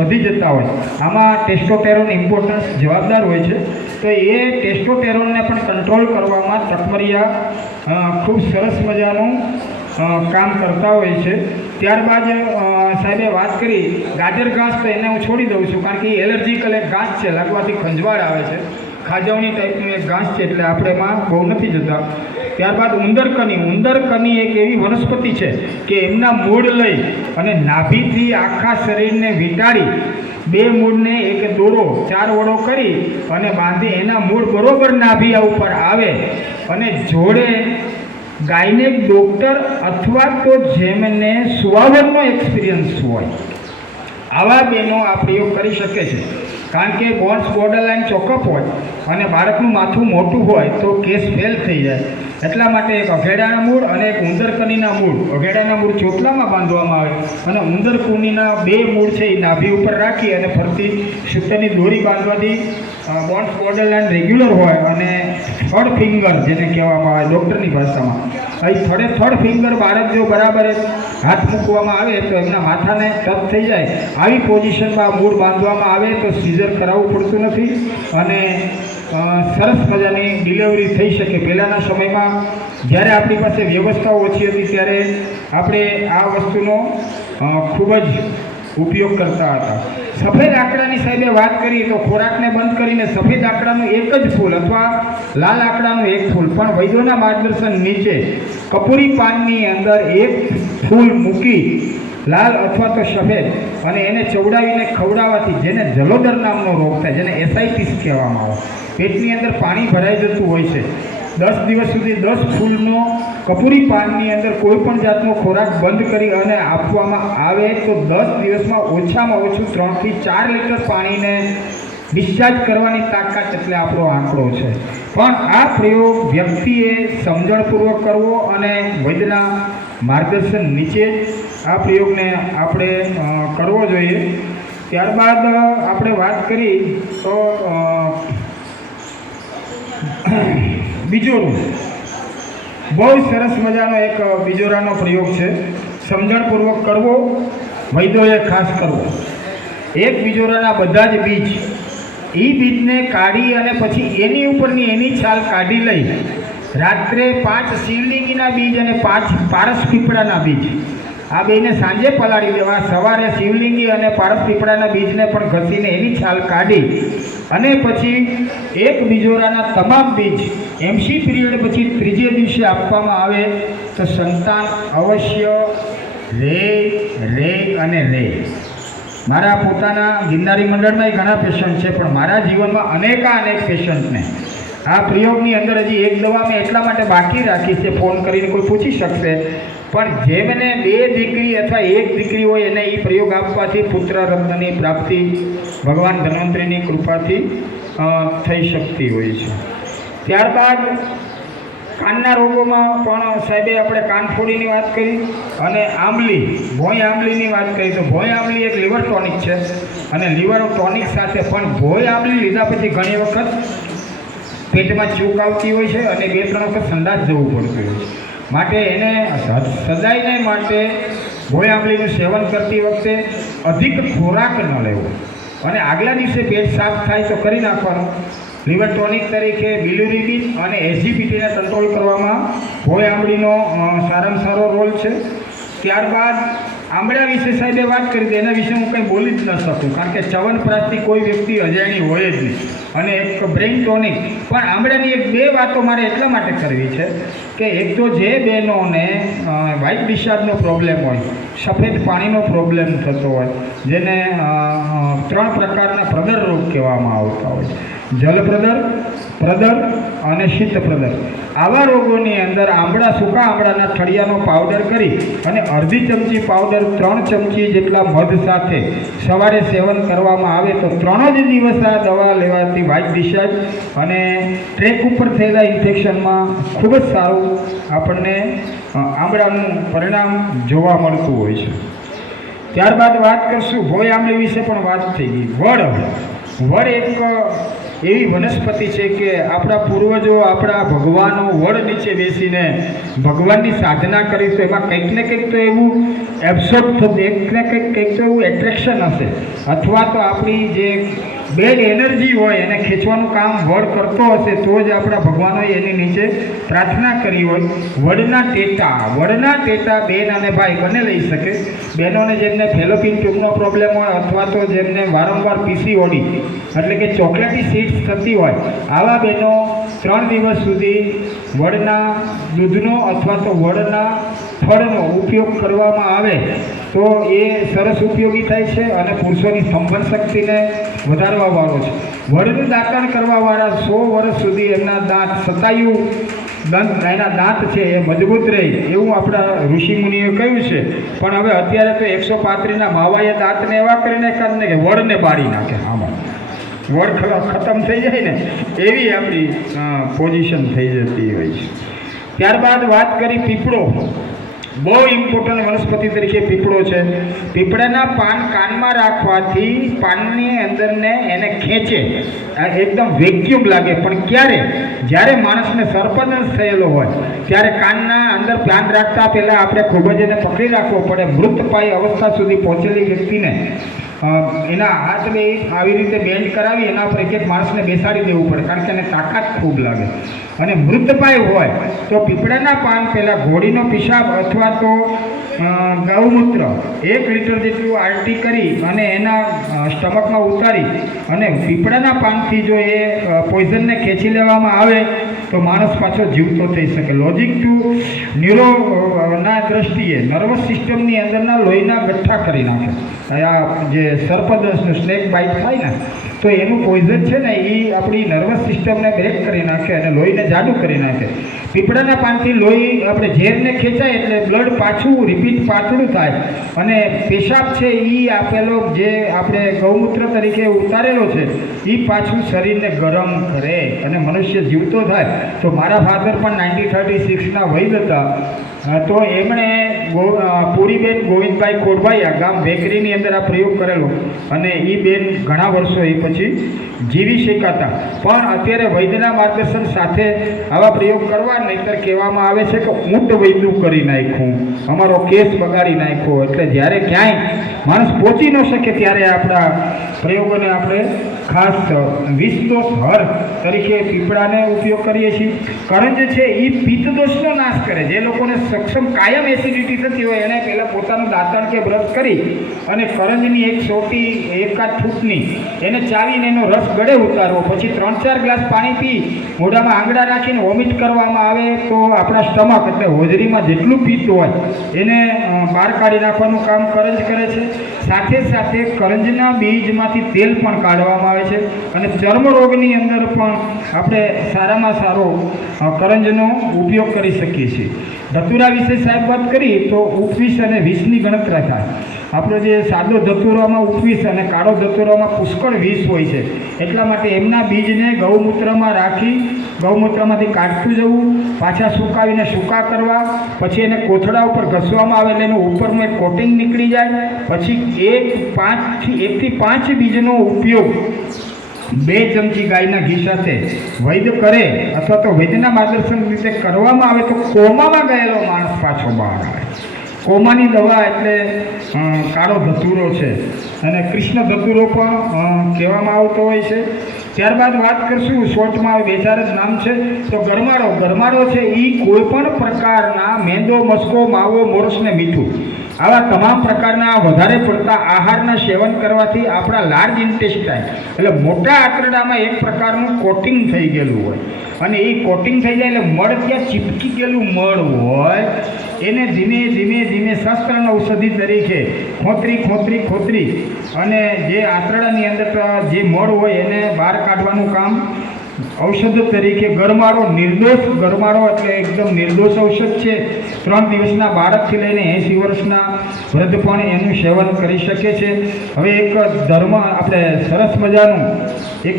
વધી જતા હોય, આમાં ટેસ્ટોસ્ટેરોન ઇમ્પોર્ટન્સ જવાબદાર હોય છે. તો એ ટેસ્ટોસ્ટેરોનને પણ કંટ્રોલ કરવામાં તકમરિયા ખૂબ સરસ મજાનું કામ કરતા હોય છે. ત્યારબાદ સાહેબે વાત કરી ગાજર ઘાસ, તો એને હું છોડી દઉં છું કારણ કે એ એલર્જીકલ એક ઘાસ છે, લાગવાથી ખંજવાળ આવે છે, ખાજવણી ટાઈપનું એક ઘાસ છે એટલે આપણે એમાં બહુ નથી જતા. ત્યારબાદ ઉંદરકની એક એવી વનસ્પતિ છે કે એમના મૂળ લઈ અને નાભીથી આખા શરીરને વીંટાળી, બે મૂળને એક દોરો 4 વડો કરી અને બાંધી એના મૂળ બરોબર નાભી ઉપર આવે અને જોડે ગાયનેક ડૉક્ટર અથવા તો જેમને સુવાવરનો એક્સપિરિયન્સ હોય આવા બહેનો આ પ્રયોગ કરી શકે છે. કારણ કે બોન્સ બોર્ડરલાઇન ચોકઅપ હોય અને બાળકનું માથું મોટું હોય તો કેસ ફેલ થઈ જાય, એટલા માટે એક અઘેડાના મૂળ અને એક ઉંદરકનીના મૂળ, અઘેડાના મૂળ ચોટલામાં બાંધવામાં આવે અને ઉંદરકુનીના 2 મૂળ છે એ નાભી ઉપર રાખી અને ફરતી સૂતરની દોરી બાંધવાથી બોન્સ બોર્ડરલાઇન રેગ્યુલર હોય અને થર્ડ ફિંગર જેને કહેવામાં આવે ડૉક્ટરની ભાષામાં, અહીં થર્ડ ફિંગર બાળક જો બરાબર હાથ મૂકવામાં આવે તો એમના માથાને ટચ થઈ જાય. આવી પોઝિશનમાં મૂળ બાંધવામાં આવે તો સીઝર કરાવવું પડતું નથી અને સરસ મજાની ડિલિવરી થઈ શકે. પહેલાંના સમયમાં જ્યારે આપણી પાસે વ્યવસ્થાઓ ઓછી હતી ત્યારે આપણે આ વસ્તુનો ખૂબ જ ઉપયોગ કરતા હતા. સફેદ આંકડાની સાહેબે વાત કરી તો ખોરાકને બંધ કરીને સફેદ આંકડાનું એક જ ફૂલ અથવા લાલ આંકડાનું એક ફૂલ, પણ વૈદ્યોના માર્ગદર્શન નીચે કપૂરી પાનની અંદર 1 ફૂલ મૂકી લાલ અથવા તો સફેદ અને એને ચવડાવીને ખવડાવવાથી જેને જલોદર નામનો રોગ થાય, જેને એસાઇટિસ કહેવામાં આવે, પેટની અંદર પાણી ભરાઈ જતું હોય છે, 10 દિવસ સુધી 10 ફૂલનો કપૂરી પાનની અંદર કોઈ પણ જાતનો ખોરાક બંધ કરી અને આપવામાં આવે તો 10 દિવસમાં ઓછામાં ઓછું 3 થી 4 લીટર પાણીને ડિસ્ચાર્જ કરવાની તાકાત એટલે આપણો આંકડો છે. પણ આ પ્રયોગ વ્યક્તિએ સમજણપૂર્વક કરવો અને વૈદ્યના માર્ગદર્શન નીચે આ પ્રયોગને આપણે કરવો જોઈએ. ત્યારબાદ આપણે વાત કરી તો બીજોરું બહુ સરસ મજાનો એક બીજોરાનો પ્રયોગ છે. સમજણપૂર્વક કરવો, વૈદ્યોએ ખાસ કરવો. એક બીજોરાના બધા જ બીજ, એ બીજને કાઢી અને પછી એની ઉપરની એની છાલ કાઢી લઈ રાત્રે 5 શિવલિંગીના બીજ અને 5 પારસ પીપળાના બીજ આ બેને સાંજે પલાળી દેવા. સવારે શિવલિંગી અને પારસ પીપળાના બીજને પણ ઘસીને એની છાલ કાઢી અને પછી એક બીજોરાના તમામ બીજ એમસી પીરિયડ પછી ત્રીજે દિવસે આપવામાં આવે તો સંતાન અવશ્ય રે અને રે. મારા પોતાના ગિરનારી મંડળમાં ઘણા પેશન્ટ છે, પણ મારા જીવનમાં અનેક પેશન્ટને આ પ્રયોગની અંદર હજી એક દવા મેં એટલા માટે બાકી રાખી છે, ફોન કરીને કોઈ પૂછી શકશે, પણ જેમને 2 દીકરી અથવા 1 દીકરી હોય એને એ પ્રયોગ આપવાથી પુત્ર રત્નની પ્રાપ્તિ ભગવાન ધન્વંતરીની કૃપાથી થઈ શકતી હોય છે. ત્યારબાદ કાનના રોગોમાં પણ સાહેબે આપણે કાનફોડીની વાત કરી અને આંબલી, ભોંય આંબલીની વાત કરી તો ભોંય આંબલી એક લીવર ટોનિક છે અને લીવર ટોનિક સાથે પણ ભોંય આંબલી લીધા પછી ઘણી વખત પેટમાં ચૂક આવતી હોય છે અને 2-3 વખત સંડાસ જવું પડતું હોય છે. માટે એને સદાયને માટે ભોંય આંબલીનું સેવન કરતી વખતે અધિક ખોરાક ન લેવો અને આગલા દિવસે પેટ સાફ થાય તો કરી નાખવાનું. લીવર ટોનિક તરીકે બિલ્યુરિબિન અને એસિડિટીને કંટ્રોલ કરવામાં ભોંય આંબલીનો સારામાં સારો રોલ છે. ત્યારબાદ આંબળા વિશે સાહેબે વાત કરી તો એના વિશે હું કંઈ બોલી જ ન શકું, કારણ કે ચ્યવનપ્રાશથી કોઈ વ્યક્તિ અજાણી હોય જ નહીં અને એક બ્રેઇન ટોનિક. પણ આંબળાની 1-2 વાતો મારે એટલા માટે કરવી છે કે એક તો જે બહેનોને વ્હાઇટ ડિસ્ચાર્જનો પ્રોબ્લેમ હોય, સફેદ પાણીનો પ્રોબ્લેમ થતો હોય, જેને 3 પ્રકારના પ્રદર રોગ કહેવામાં આવતા હોય, જલપ્રદર, પ્રદર અને શીતપ્રદર. આવા રોગોની અંદર સૂકા આંબળાના ઠળિયાનો પાવડર કરી અને અડધી ચમચી પાવડર 3 ચમચી જેટલા મધ સાથે સવારે સેવન કરવામાં આવે તો 3 જ દિવસ આ દવા લેવાથી વ્હાઇટ ડિસ્ચાર્જ અને ટ્રેક ઉપર થયેલા ઇન્ફેક્શનમાં ખૂબ જ સારું આપણને આંબળાનું પરિણામ જોવા મળતું હોય છે. ત્યારબાદ વાત કરશું ભોંય આંબલી વિશે પણ વાત થઈ ગઈ. વડ એક એવી વનસ્પતિ છે કે આપણા પૂર્વજો, આપણા ભગવાનો વડ નીચે બેસીને ભગવાનની સાધના કરી તો એમાં કંઈક ને કંઈક તો એવું એબ્સોર્બ થતું, કંઈક તો એવું એટ્રેક્શન હશે અથવા તો આપણી જે બેડ એનર્જી હોય એને ખેંચવાનું કામ વડ કરતો હશે તો જ આપણા ભગવાનોએ એની નીચે પ્રાર્થના કરી હોય. વડના ટેટા બેન અને ભાઈ બંને લઈ શકે. બહેનોને જેમને ફેલોપિન ટ્યુબનો પ્રોબ્લેમ હોય અથવા તો જેમને વારંવાર પીસીઓડી એટલે કે ચોકલેટી સીડ્સ થતી હોય, આવા બહેનો 3 દિવસ સુધી વડના દૂધનો અથવા તો વડના ફળનો ઉપયોગ કરવામાં આવે તો એ સરસ ઉપયોગી થાય છે અને પુરુષોની સંબંધ શક્તિને વધારવા વાળો છે. વડનું દાંતણ કરવાવાળા 100 વર્ષ સુધી એમના એના દાંત છે એ મજબૂત રહે એવું આપણા ઋષિમુનિએ કહ્યું છે. પણ હવે અત્યારે તો 135ના માવાએ દાંતને એવા કરીને કાઢને કે વડને બાળી નાખે. આમાં વડ ખતમ થઈ જાય ને એવી આપણી પોઝિશન થઈ જતી હોય છે. ત્યારબાદ વાત કરી પીપળો. બહુ ઇમ્પોર્ટન્ટ વનસ્પતિ તરીકે પીપળો છે. પીપળાના પાન કાનમાં રાખવાથી પાનની અંદરને એને ખેંચે, એકદમ વેક્યુમ લાગે. પણ ક્યારે? જ્યારે માણસને સર્પદંશ થયેલો હોય ત્યારે કાનના અંદર પાન રાખતા પહેલાં આપણે ખૂબ જ એને પકડી રાખવો પડે. મૃતપાય અવસ્થા સુધી પહોંચેલી વ્યક્તિને એના હાથ બે આવી રીતે બેન્ડ કરાવી એના પર એક માણસને બેસાડી દેવું પડે, કારણ કે એને તાકાત ખૂબ લાગે. અને મૃતપાય હોય તો પીપળાના પાન પહેલાં ઘોડીનો પિશાબ અથવા તો ગૌમૂત્ર 1 લીટર જેટલું આરટી કરી અને એના સ્ટમકમાં ઉતારી અને પીપળાના પાનથી જો એ પોઈઝનને ખેંચી લેવામાં આવે તો માણસ પાછો જીવતો થઈ શકે. લોજિક ટુ ન્યુરોના દ્રષ્ટિએ નર્વસ સિસ્ટમની અંદરના લોહીના ગઠ્ઠા કરી નાખે. આ જે સર્પદંશનું સ્નેક બાઇટ થાય ને તો એનું પોઈઝન છે ને એ આપણી નર્વસ સિસ્ટમને બ્રેક કરી નાખે અને લોહીને જાડું કરી નાખે. પીપળાના પાનથી લોહી આપણે ઝેરને ખેંચાય એટલે બ્લડ પાછું રિપીટ પાતળું થાય અને પેશાબ છે એ આપેલો જે આપણે ગૌમૂત્ર તરીકે ઉતારેલો છે એ પાછું શરીરને ગરમ કરે અને મનુષ્ય જીવતો થાય. તો મારા ફાધર પણ 1936ના વૈદ હતા. તો એમણે પૂરીબેન ગોવિંદભાઈ ખોડભાઈ ગામ બેકરીની અંદર આ પ્રયોગ કરેલો અને એ બેન ઘણા વર્ષો એ પછી જીવી શકાતા. પણ અત્યારે વૈદ્યના માર્ગદર્શન સાથે આવા પ્રયોગ કરવા, નહીંતર કહેવામાં આવે છે કે ઊંટ વૈદ્યું કરી નાખ્યું, અમારો કેસ બગાડી નાખ્યો. એટલે જ્યારે ક્યાંય માણસ પહોંચી ન શકે ત્યારે આપણા પ્રયોગોને આપણે ખાસ વિષદોષ હર તરીકે પીપળાને ઉપયોગ કરીએ છીએ. કરંજ છે એ પિત્તદોષનો નાશ કરે. જે લોકોને સક્ષમ કાયમ એસિડિટી થતી હોય એને પહેલાં પોતાનું દાંતણ કે બ્રશ કરી અને કરંજની એક સોટી એકાદ ફૂટની એને ચાવીને એનો રસ ગળે ઉતારવો, પછી 3-4 ગ્લાસ પાણી પી મોઢામાં આંગળા રાખીને વોમિટ કરવામાં આવે તો આપણા સ્ટમક એટલે હોજરીમાં જેટલું પિત્ત હોય એને બહાર કાઢી નાખવાનું કામ કરંજ કરે છે. સાથે સાથે કરંજના બીજમાંથી તેલ પણ કાઢવામાં આવે છે અને ચર્મરોગની અંદર પણ આપણે સારામાં સારો કરંજનો ઉપયોગ કરી શકીએ છીએ. ધતુરા વિશે સાહેબ વાત કરી તો ઉપવીસ અને 20ની ગણતરી થાય. આપણો જે સાદો ધતુરામાં ઉપવીસ અને કાળો ધતુરામાં પુષ્કળ 20 હોય છે. એટલા માટે એમના બીજને ગૌમૂત્રમાં રાખી ગૌમૂત્રમાંથી કાઢતું જવું, પાછા સુકાવીને સૂકા કરવા, પછી એને કોથળા ઉપર ઘસવામાં આવે એટલે એનું ઉપરનું એક કોટિંગ નીકળી જાય. પછી 1થી 5 બીજનો ઉપયોગ 2 ચમચી ગાયના ઘી સાથે વૈદ કરે અથવા તો વૈદ્યના માર્ગદર્શન રીતે કરવામાં આવે તો કોમામાં ગયેલો માણસ પાછો બહાર આવે. કોમાની દવા એટલે કાળો ધતુરો છે અને કૃષ્ણ ધતુરો પણ કહેવામાં આવતો હોય છે. ત્યારબાદ વાત કરશું શોર્ટમાં 2-4 જ નામ છે. તો ગરમાળો છે એ કોઈ પણ પ્રકારના મેંદો, મસ્કો, માવો, મોરસ ને મીઠું આવા તમામ પ્રકારના વધારે પડતા આહારના સેવન કરવાથી આપણા લાર્જ ઇન્ટેસ્ટાઇન એટલે મોટા આંતરડામાં એક પ્રકારનું કોટિંગ થઈ ગયેલું હોય અને એ કોટિંગ થઈ જાય એટલે મળ ત્યાં ચીપકી ગયેલું મળ હોય એને ધીમે ધીમે શસ્ત્રનો ઔષધિ તરીકે ખોતરી અને જે આંતરડાની અંદર જે મળ હોય એને બહાર કાઢવાનું કામ ઔષધ તરીકે ગરમાળો, નિર્દોષ ગરમાળો એટલે એકદમ નિર્દોષ ઔષધ છે. 3 દિવસના બાળકથી લઈને 80 વર્ષના વૃદ્ધ પણ એનું સેવન કરી શકે છે. હવે એક ધર્મ આપણે સરસ મજાનું એક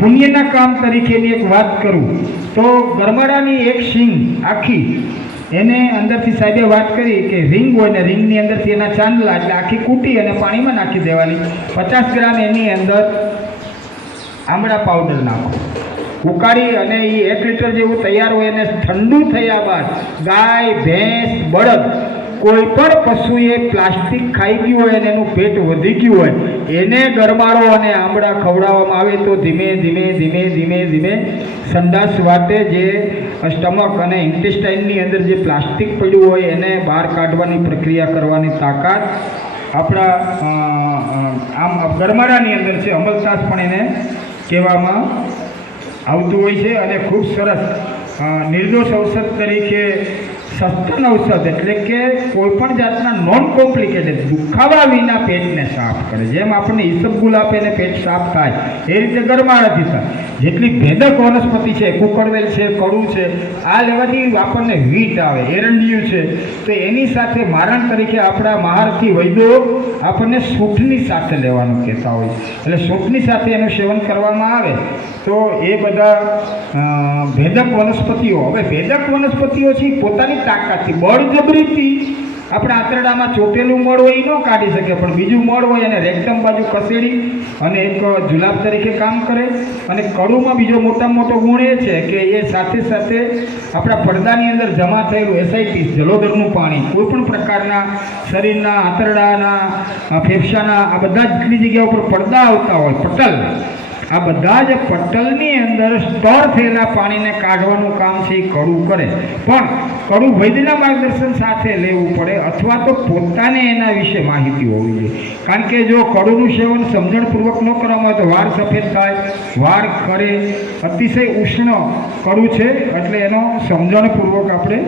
પુણ્યના કામ તરીકેની એક વાત કરું તો ગરમાળાની એક શીંગ આખી એને અંદરથી સાહેબે વાત કરી કે રિંગ હોય ને રિંગની અંદરથી એના ચાંદલા એટલે આખી કૂટી અને પાણીમાં નાખી દેવાની. 50 ગ્રામ એની અંદર આમળા પાવડર નાખો, ઉકાળી અને એ 1 લીટર જેવું તૈયાર હોય અને ઠંડુ થયા બાદ ગાય, ભેંસ, બળદ કોઈ પણ પશુએ પ્લાસ્ટિક ખાઈ ગયું હોય અને એનું પેટ વધી ગયું હોય એને ગરમાળો અને આમળા ખવડાવવામાં આવે તો ધીમે ધીમે સંડાસ વાટે જે સ્ટમક અને ઇન્ટેસ્ટાઇનની અંદર જે પ્લાસ્ટિક પડ્યું હોય એને બહાર કાઢવાની પ્રક્રિયા કરવાની તાકાત આપણા આમ ગરમાળાની અંદર છે. અમલતાસ પણ એને કહેવામાં આવતું હોય છે અને ખૂબ સરસ નિર્દોષ ઔષધ તરીકે સસ્તન ઔષધ એટલે કે કોઈપણ જાતના નોન કોમ્પ્લિકેટેડ દુખાવા વિના પેટને સાફ કરે. જેમ આપણને ઈસબગુલ આપે ને પેટ સાફ થાય એ રીતે ગરમાળાથી થાય. જેટલી ભેદક વનસ્પતિ છે, કુકરવેલ છે, કડું છે, આ લેવાથી આપણને વીટ આવે, એરંડિયું છે તો એની સાથે મારણ તરીકે આપણા મહારથી વૈદ્યો આપણને સૂંઠની સાથે લેવાનું કહેતા હોય. એટલે સૂંઠની સાથે એનું સેવન કરવામાં આવે તો એ બધા ભેદક વનસ્પતિઓ. હવે ભેદક વનસ્પતિઓ છે પોતાની તાકાતથી બળજબરીથી આપણા આંતરડામાં ચોટેલું મળ હોય એ ન કાઢી શકે, પણ બીજું મળ હોય એને રેક્ટમ બાજુ ખસેડી અને એક જુલાબ તરીકે કામ કરે. અને કડુમાં બીજો મોટામાં મોટો ગુણ એ છે કે એ સાથે સાથે આપણા પડદાની અંદર જમા થયેલું એસાઇટિસ, જલોદરનું પાણી, કોઈ પણ પ્રકારના શરીરના આંતરડાના, ફેફસાના આ બધા જેટલી જગ્યા ઉપર પડદા આવતા હોય, પટલ આ બધા જ પટલની અંદર સ્ટોર થયેલા પાણીને કાઢવાનું કામ છે એ કડું કરે. પણ કડું વૈદ્યના માર્ગદર્શન સાથે લેવું પડે અથવા તો પોતાને એના વિશે માહિતી હોવી જોઈએ. કારણ કે જો કડુંનું સેવન સમજણપૂર્વક ન કરવામાં આવે તો વાળ સફેદ થાય, વાળ ખરે. અતિશય ઉષ્ણ કડું છે એટલે એનો સમજણપૂર્વક આપણે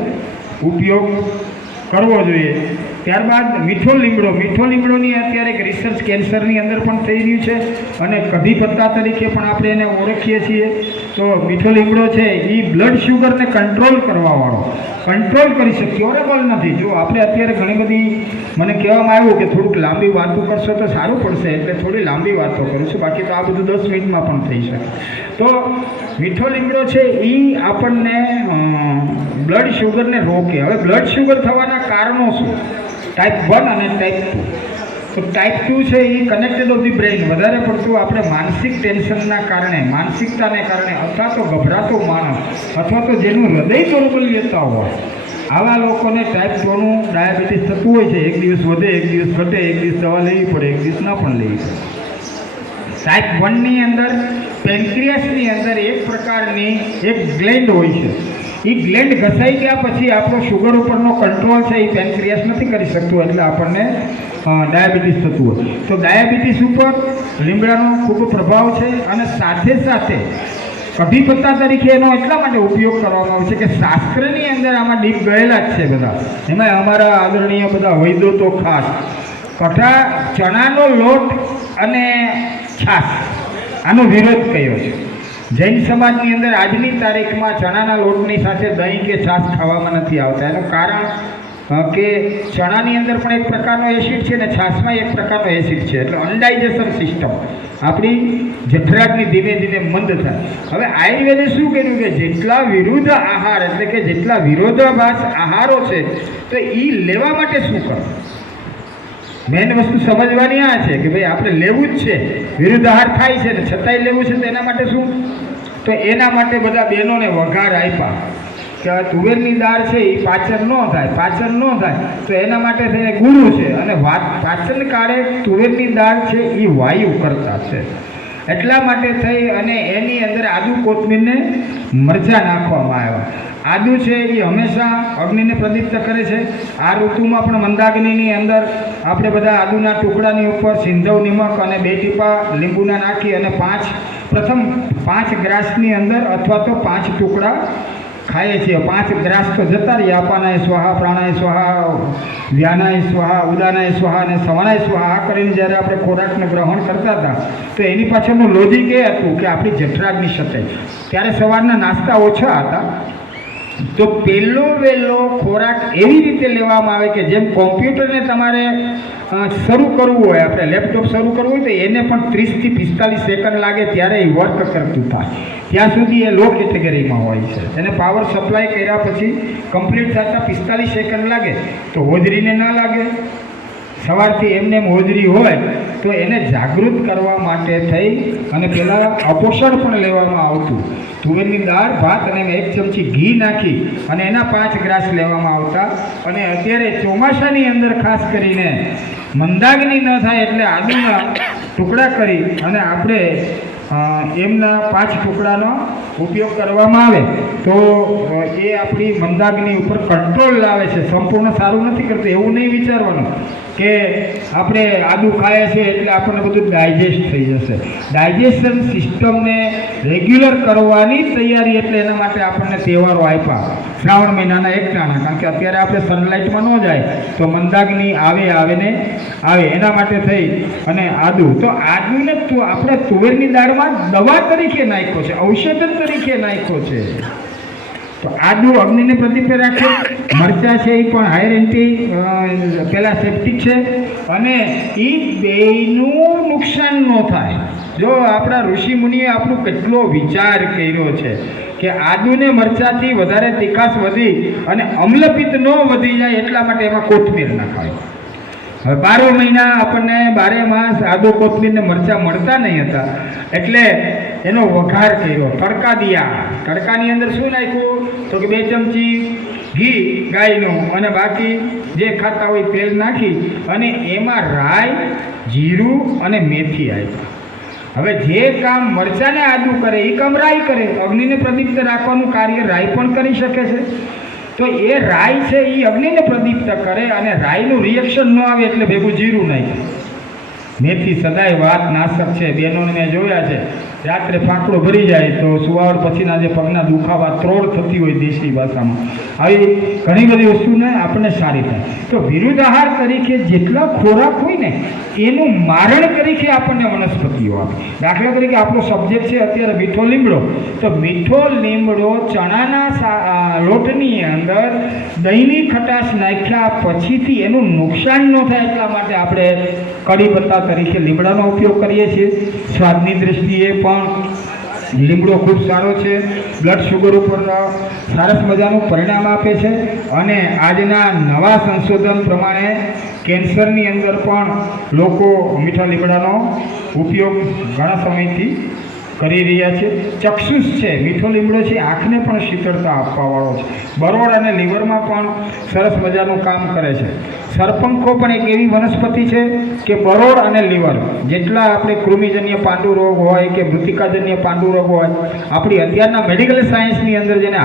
ઉપયોગ કરવો જોઈએ. ત્યારબાદ મીઠો લીમડોની અત્યારે એક રિસર્ચ કેન્સરની અંદર પણ થઈ રહ્યું છે અને કઢી પત્તા તરીકે પણ આપણે એને ઓળખીએ છીએ. તો મીઠો લીમડો છે એ બ્લડ શુગરને કંટ્રોલ કરી શકે, ક્યોરેબલ નથી. જો આપણે અત્યારે ઘણી બધી મને કહેવામાં આવ્યું કે થોડુંક લાંબી વાતો કરશો તો સારું પડશે, એટલે થોડી લાંબી વાતો કરું છું, બાકી તો આ બધું 10 મિનિટમાં પણ થઈ શકે. તો મીઠો લીમડો છે એ આપણને બ્લડ શુગરને રોકે. હવે બ્લડ શુગર થવાના કારણો શું? ટાઈપ 1 અને ટાઈપ 2. તો ટાઈપ 2 છે એ કનેક્ટેડ ઓફ ધી બ્રેઇન. વધારે પડતું આપણે માનસિક ટેન્શનના કારણે, માનસિકતાને કારણે, અથવા તો ગભરાતો માણસ, અથવા તો જેનું હૃદય દુર્બલ્યતા હોય, આવા લોકોને ટાઈપ 2નું ડાયાબિટીસ થતું હોય છે. એક દિવસ વધે, એક દિવસ ઘટે, એક દિવસ દવા લેવી પડે, એક દિવસ ના પણ લેવી પડે. ટાઈપ 1ની અંદર પેન્ક્રિયાસની અંદર એક પ્રકારની એક ગ્લેન્ડ હોય છે. એ ગ્લેન્ડ ઘસાઈ ગયા પછી આપણો શુગર ઉપરનો કંટ્રોલ છે એ પેન્ક્રિયાસ નથી કરી શકતું, એટલે આપણને ડાયાબિટીસ થતું હોય. તો ડાયાબિટીસ ઉપર લીમડાનો ખૂબ પ્રભાવ છે. અને સાથે સાથે કઢી પત્તા તરીકે એનો એટલા માટે ઉપયોગ કરવામાં આવે છે કે શાસ્ત્રની અંદર આમાં ડીપ ગયેલા જ છે બધા. એમાં અમારા આદરણીય બધા વૈદ્યો તો ખાસ ચણાનો લોટ અને છાશ આનો વિરોધ કર્યો છે. જૈન સમાજની અંદર આજની તારીખમાં ચણાના લોટની સાથે દહીં કે છાશ ખાવામાં નથી આવતા. એનું કારણ કે ચણાની અંદર પણ એક પ્રકારનો એસિડ છે અને છાશમાં એક પ્રકારનો એસિડ છે, એટલે અનડાઇજેશન સિસ્ટમ આપણી જઠરાગ્નિ ધીમે ધીમે મંદ થાય. હવે આયુર્વેદે શું કર્યું કે જેટલા વિરુદ્ધ આહાર, એટલે કે જેટલા વિરોધાભાસ આહારો છે, તો એ લેવા માટે શું કરવું? મેન વસ્તુ સમજવાની આ છે કે ભાઈ આપણે લેવું જ છે, વિરુદ્ધ આહાર થાય છે ને છતાંય લેવું છે, તો એના માટે શું? તો એના માટે બધા બહેનોને વઘાર આપ્યા કે તુવેરની દાળ છે એ પાચન ન થાય તો એના માટે થઈને ગુરુ છે. અને પાચન કાળે તુવેરની દાળ છે એ વાયુ કરતા છે, એટલા માટે થઈ અને એની અંદર આદુ કોથમીરને મરચાં નાખવામાં આવ્યા. આદુ છે એ હંમેશા અગ્નિને પ્રદીપ્ત કરે છે. આ ઋતુમાં પણ મંદાગ્નિની અંદર આપણે બધા આદુના ટુકડાની ઉપર સિંધવ નિમક અને 2 ટીપા લીંબુના નાખી અને પ્રથમ 5 ગ્રાસની અંદર અથવા તો 5 ટુકડા ખાઈએ છીએ. 5 ગ્રાસ તો જતા રહીએ. અપાનાય સ્વાહા, પ્રાણાય સ્વાહા, વ્યાનાય સ્વાહા, ઉદાનાય સ્વાહા અને સવનાય સ્વાહા આ કરીને જ્યારે આપણે ખોરાકને ગ્રહણ કરતા હતા તો એની પાછળનું લોજિક એ હતું કે આપણી જઠરાગ્નિ સતે. ત્યારે સવારના નાસ્તા ઓછા હતા, તો પહેલો વહેલો ખોરાક એવી રીતે લેવામાં આવે કે જેમ કોમ્પ્યુટરને તમારે શરૂ કરવું હોય, આપણે લેપટોપ શરૂ કરવું હોય તો એને પણ 30 થી 45 સેકન્ડ લાગે ત્યારે એ વર્ક કરતું થાય. ત્યાં સુધી એ લો કેટેગરીમાં હોય છે. એને પાવર સપ્લાય કર્યા પછી કમ્પ્લીટ થતાં 45 સેકન્ડ લાગે, તો હોજરીને ના લાગે. સવારથી એમને હોજરી હોય તો એને જાગૃત કરવા માટે થઈ અને પહેલાં અપોષણ પણ લેવામાં આવતું. તુવેરની દાળ, ભાત અને 1 ચમચી ઘી નાખી અને એના 5 ગ્રાસ લેવામાં આવતા. અને અત્યારે ચોમાસાની અંદર ખાસ કરીને મંદાગ્નિ ન થાય એટલે આદુના ટુકડા કરી અને આપણે એમના 5 ટુકડાનો ઉપયોગ કરવામાં આવે તો એ આપણી મંદાગ્નિ ઉપર કંટ્રોલ લાવે છે. સંપૂર્ણ સારું નથી કરતું એવું નહીં વિચારવાનું કે આપણે આદુ ખાઈએ છીએ એટલે આપણને બધું ડાયજેસ્ટ થઈ જશે. ડાયજેશન સિસ્ટમને રેગ્યુલર કરવાની તૈયારી, એટલે એના માટે આપણને તહેવારો આપ્યા. શ્રાવણ મહિનાના 1 ટાણા, કારણ કે અત્યારે આપણે સનલાઇટમાં ન જાય તો મંદાગ્નિ આવે એના માટે થઈ અને આદુ. તો આદુને તો આપણે તુવેરની દાળમાં દવા તરીકે નાખ્યો છે, ઔષધ તરીકે નાખ્યો છે. તો આદુ અગ્નિને પ્રદીપ્ત રાખે. મરચાં છે એ પણ હાયર એન્ટી પેલા સેપ્ટિક છે અને એ બેયનું નુકસાન ન થાય. જો આપણા ઋષિ મુનિએ આપણું કેટલો વિચાર કર્યો છે કે આદુને મરચાંથી વધારે તીખાશ વધી અને અમ્લપિત્ત ન વધી જાય એટલા માટે એમાં કોથમીર નાખાય. હવે 12 મહિના આપણને 12 માસ આદુ કોથમીરને મરચાં મળતા નહીં હતા, એટલે એનો વઘાર કર્યો. તડકા દિયા. તડકાની અંદર શું નાખ્યું તો કે 2 ચમચી ઘી ગાયનું અને બાકી જે ખાતા હોય તેલ નાખી અને એમાં રાઈ, જીરું અને મેથી આપ્યા. હવે જે કામ મરચાને આદું કરે એ કામ રાઈ કરે. અગ્નિને પ્રદીપ્ત રાખવાનું કાર્ય રાઈ પણ કરી શકે છે. તો એ રાઈ છે એ અગ્નિને પ્રદીપ્ત કરે અને રાઈનું રિએક્શન ન આવે એટલે ભેગું જીરું નાખે. મેથી સદાય વાત નાશક છે. બહેનોને મેં જોયા છે, રાત્રે ફાંકડો ભરી જાય તો સુવાવડ પછીના જે પગના દુખાવા ત્રોડ થતી હોય દેશી ભાષામાં, આવી ઘણી બધી વસ્તુને આપણને સારી થાય. તો વિરુદ્ધ આહાર તરીકે જેટલા ખોરાક હોય ને એનું મારણ તરીકે આપણને વનસ્પતિઓ આપે. દાખલા તરીકે આપણો સબ્જેક્ટ છે અત્યારે મીઠો લીમડો. તો મીઠો લીમડો ચણાના લોટની અંદર દહીંની ખટાશ નાખ્યા પછીથી એનું નુકસાન ન થાય એટલા માટે આપણે કઢી પત્તા તરીકે લીમડાનો ઉપયોગ કરીએ છીએ. સ્વાદની દૃષ્ટિએ પણ લીમડો ખૂબ સારો છે. બ્લડ શુગર ઉપર સરસ મજાનું પરિણામ આપે છે. અને આજના નવા સંશોધન પ્રમાણે કેન્સરની અંદર પણ લોકો મીઠા લીમડાનો ઉપયોગ ઘણા સમયથી કરી રહ્યા છે. ચક્ષુષ છે, મીઠો લીમડો છે, આંખને પણ શીતળતા આપવાવાળો છે. બરોળ અને લીવરમાં પણ સરસ મજાનું કામ કરે છે. સરપંખો પણ એક એવી વનસ્પતિ છે કે બરોળ અને લીવર જેટલા આપણે કૃમિજન્ય પાંડુ રોગ હોય કે મૃતિકાજન્ય પાંડુ રોગ હોય, આપણી અત્યારના મેડિકલ સાયન્સની અંદર જેને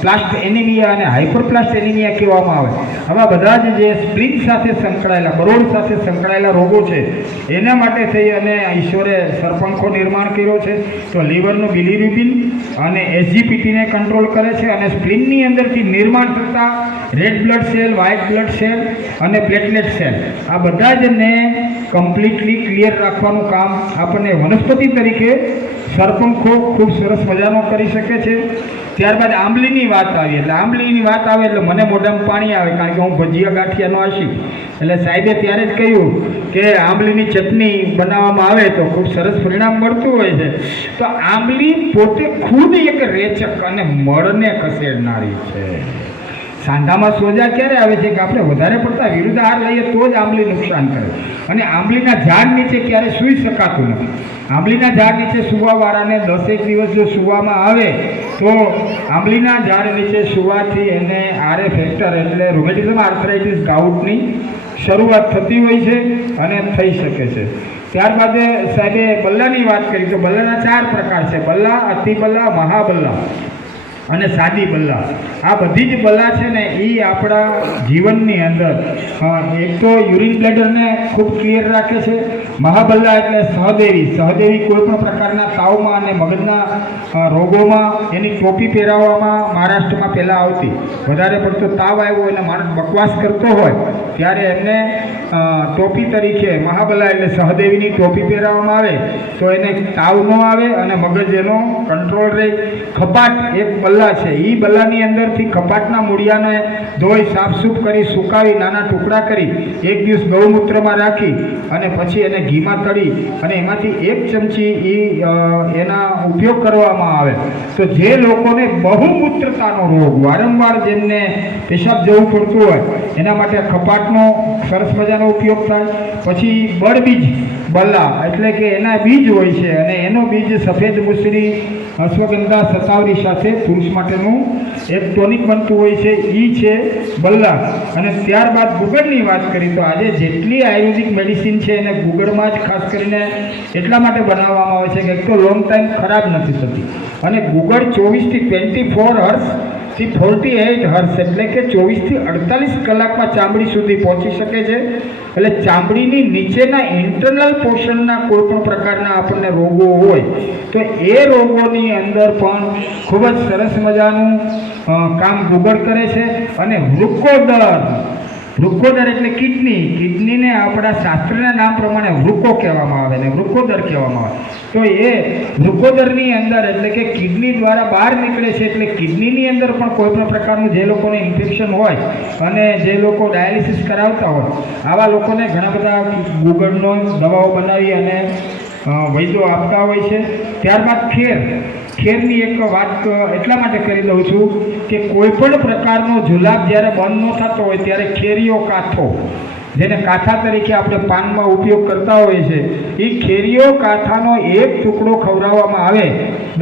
પ્લાસ્ટ એનિમિયા અને હાઇપરપ્લાસ્ટ એનિમિયા કહેવામાં આવે, આવા બધા જ જે સ્પ્લિન સાથે સંકળાયેલા, બરોળ સાથે સંકળાયેલા રોગો છે એના માટે થઈ અને ઈશ્વરે સરપંખો નિર્માણ કર્યો છે. તો લીવરનું બિલિરુબિન અને એસજીપીટીને કંટ્રોલ કરે છે અને સ્પ્લિનની અંદરથી નિર્માણ થતા red blood cell, white blood cell અને પ્લેટલેટ સેલ, આ બધા જને કમ્પ્લીટલી ક્લિયર રાખવાનું કામ આપણને વનસ્પતિ તરીકે સરપંખો ખૂબ સરસ મજાનો કરી શકે છે. ત્યારબાદ આંબલીની વાત આવી. એટલે આંબલીની વાત આવે એટલે મને મોઢામાં પાણી આવે, કારણ કે હું ભજીયા ગાંઠિયાનો આશી. એટલે સાહેબે ત્યારે જ કહ્યું કે આંબલીની ચટણી બનાવવામાં આવે તો ખૂબ સરસ પરિણામ મળતું હોય છે. તો આંબલી પોતે ખુદ એક રેચક અને મળને ખસેડનારી છે. સાંધામાં સોજા ક્યારે આવે છે કે આપણે વધારે પડતા વિરુદ્ધ આહાર લઈએ તો જ આંબલી નુકસાન કરે. અને આંબલીના ઝાડ નીચે ક્યારે સૂઈ શકાતું નથી. આંબલીના ઝાડ નીચે સૂવાવાળાને 10 દિવસ જો સૂવામાં આવે તો આંબલીના ઝાડ નીચે સૂવાથી એને આરએ ફેક્ટર એટલે રૂમેટિઝમ આર્થરાઇટિસ ગાઉટની શરૂઆત થતી હોય છે અને થઈ શકે છે. ત્યારબાદ સાહેબે બલ્લાની વાત કરી તો બલ્લાના 4 પ્રકાર છે: બલ્લા, અતિ બલ્લા, મહાબલ્લા અને સાદી બલ્લા. આ બધી જ બલ્લા છે ને એ આપણા જીવનની અંદર એક તો યુરિન બ્લેડરને ખૂબ ક્લિયર રાખે છે. મહાબલ્લા એટલે સહદેવી. સહદેવી કોઈ પણ પ્રકારના તાવમાં અને મગજના રોગોમાં એની ટોપી પહેરાવવામાં મહારાષ્ટ્રમાં પહેલાં આવતી. વધારે પડતો તાવ આવ્યો અને માણસ બકવાસ કરતો હોય ત્યારે એમને ટોપી તરીકે મહાબલ્લા એટલે સહદેવીની ટોપી પહેરાવવામાં આવે તો એને તાવ ન આવે અને મગજ એનો કંટ્રોલ રહે. ખપાટ એક બલ્લા છે. એ બલ્લાની અંદરથી ખપાટના મૂળિયાને ધોઈ સાફસૂફ કરી સુકાવી નાના ટુકડા કરી 1 દિવસ ગૌમૂત્રમાં રાખી અને પછી એને ઘીમાં તળી અને એમાંથી 1 ચમચી એના ઉપયોગ કરવામાં આવે તો જે લોકોને બહુમૂત્રતાનો રોગ, વારંવાર જેમને પેશાબ જવું પડતું હોય એના માટે ખપાટનો સરસ મજાનો ઉપયોગ થાય. પછી બળબીજ બલ્લા એટલે કે એના બીજ હોય છે અને એનો બીજ સફેદ મુસળી, અશ્વગંધા, સતાવરી સાથે પુરુષ માટેનું એક ટોનિક બનતું હોય છે, એ છે બલ્લા. અને ત્યારબાદ ગુગળની વાત કરી તો આજે જેટલી આયુર્વેદિક મેડિસિન છે એને ગુગળમાં જ ખાસ કરીને એટલા માટે બનાવવામાં આવે છે કે એક તો લોંગ ટાઈમ ખરાબ નથી થતી અને ગુગળ 24 થી 24 હર્સ થી 48 હર્સ એટલે કે 24 થી 48 કલાકમાં ચામડી સુધી પહોંચી શકે છે. એટલે ચામડીની નીચેના ઇન્ટરનલ પોર્શનના કોઈ પણ પ્રકારના આપણને રોગો હોય તો એ રોગોની અંદર પણ ખૂબ જ સરસ મજાનું કામ ગુગળ કરે છે. અને વૃક્કોદર એટલે કિડનીને આપણા શાસ્ત્રના નામ પ્રમાણે વૃક્કો કહેવામાં આવે ને વૃક્કોદર કહેવામાં આવે. તો એ વૃક્કોદરની અંદર એટલે કે કિડની દ્વારા બહાર નીકળે છે. એટલે કિડનીની અંદર પણ કોઈ પણ પ્રકારનું જે લોકોને ઇન્ફેક્શન હોય અને જે લોકો ડાયાલિસિસ કરાવતા હોય આવા લોકોને ઘણા બધા ગુગળનો દવાઓ બનાવી અને વૈદ્યો આપતા હોય છે. ત્યારબાદ ખેરની એક વાત એટલા માટે કરી દઉં છું કે કોઈ પણ પ્રકારનો જુલાબ જ્યારે બંધ ન થતો હોય ત્યારે ખેરીઓ કાથો, જેને કાથા તરીકે આપણે પાનમાં ઉપયોગ કરતા હોઈએ છીએ, એ ખેરીઓ કાથાનો એક ટુકડો ખવડાવવામાં આવે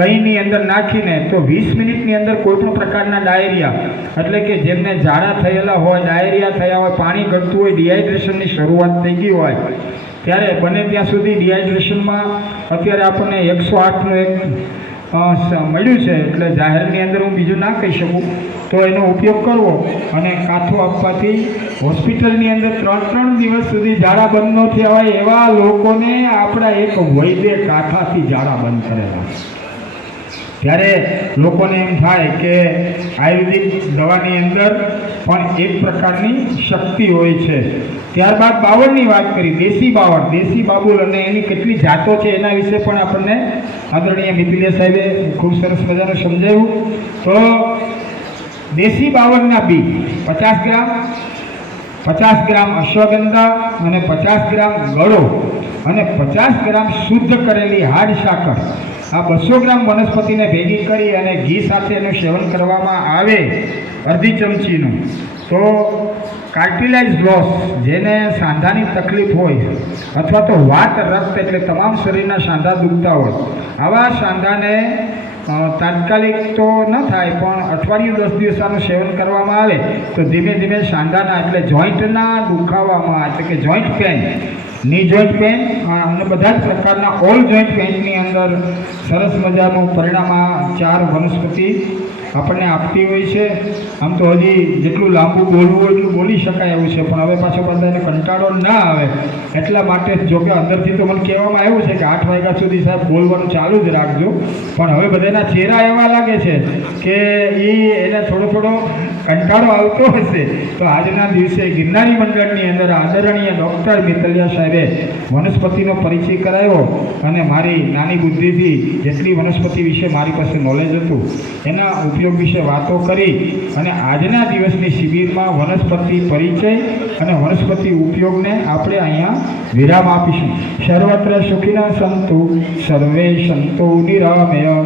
દહીંની અંદર નાખીને તો 20 મિનિટની અંદર કોઈ પણ પ્રકારના ડાયરિયા એટલે કે જેમને ઝાડા થયેલા હોય, ડાયરિયા થયા હોય, પાણી ઘટતું હોય, ડિહાઇડ્રેશનની શરૂઆત થઈ ગઈ હોય ત્યારે બને ત્યાં સુધી ડિહાઇડ્રેશનમાં અત્યારે આપણને 108નું એક મળ્યું છે, એટલે જાહેરની અંદર હું બીજું ના કહી શકું, તો એનો ઉપયોગ કરવો અને કાથો આપવાથી હોસ્પિટલની અંદર 3 દિવસ સુધી ઝાડા બંધ ન થયા હોય એવા લોકોને આપણા એક વૈદ્ય કાથાથી ઝાડા બંધ કરેલા. ત્યારે લોકોને એમ થાય કે આયુર્વેદિક દવાની અંદર પણ એક પ્રકારની શક્તિ હોય છે. ત્યારબાદ બાવળની વાત કરી, દેશી બાવળ, દેશી બાબુલ અને એની કેટલી જાતો છે એના વિશે પણ આપણને આદરણીય મિતિલિયા સાહેબે ખૂબ સરસ મજાનું સમજાવ્યું. તો દેશી બાવળના બી 50 ગ્રામ, 50 ગ્રામ અશ્વગંધા અને 50 ગ્રામ ગળો અને 50 ગ્રામ શુદ્ધ કરેલી હાડ સાકર, આ 200 ગ્રામ વનસ્પતિને ભેગી કરી અને ઘી સાથે એનું સેવન કરવામાં આવે અડધી ચમચીનું, તો કાર્ટિલાઇઝ લોસ, જેને સાંધાની તકલીફ હોય અથવા તો વાત રક્ત એટલે તમામ શરીરના સાંધા દુખતા હોય, આવા સાંધાને તાત્કાલિક તો ન થાય પણ અઠવાડિયું 10 દિવસ આનું સેવન કરવામાં આવે તો ધીમે ધીમે સાંધાના એટલે જોઈન્ટના દુખાવામાં, એટલે કે જોઈન્ટ પેન, ની જોઈન્ટ પેન અને બધા જ પ્રકારના ઓલ જોઈન્ટ પેનની અંદર સરસ મજાનું પરિણામ આ 4 વનસ્પતિ આપણને આપતી હોય છે. આમ તો હજી જેટલું લાંબુ બોલવું હોય એટલું બોલી શકાય એવું છે, પણ હવે પાછો બધાને કંટાળો ના આવે એટલા માટે, જો કે અંદરથી તો મને કહેવામાં આવ્યું છે કે 8 વાગ્યા સુધી સાહેબ બોલવાનું ચાલુ જ રાખજો, પણ હવે બધાના ચહેરા એવા લાગે છે કે એને થોડો કંટાળો આવતો હશે. તો આજના દિવસે ગિરનારી મંડળની અંદર આદરણીય ડૉક્ટર મિતલિયા સાહેબે વનસ્પતિનો પરિચય કરાવ્યો અને મારી નાની બુદ્ધિથી જેટલી વનસ્પતિ વિશે મારી પાસે નોલેજ હતું એના ઉપયોગ વિશે વાતો કરી અને આજના દિવસની શિબિરમાં વનસ્પતિ પરિચય અને વનસ્પતિ ઉપયોગને આપણે અહીંયા વિરામ આપીશું. સર્વત્ર સુખિનઃ સંતુ સર્વે સંતો નિરામય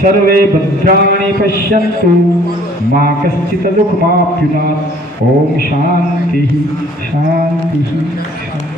સર્વે ભદ્રાણિ પશ્યન્તુ મા કશ્ચિત દુઃખમાપ્યુનાથ. ઓમ શાંતિ શાંતિ શાંતિ.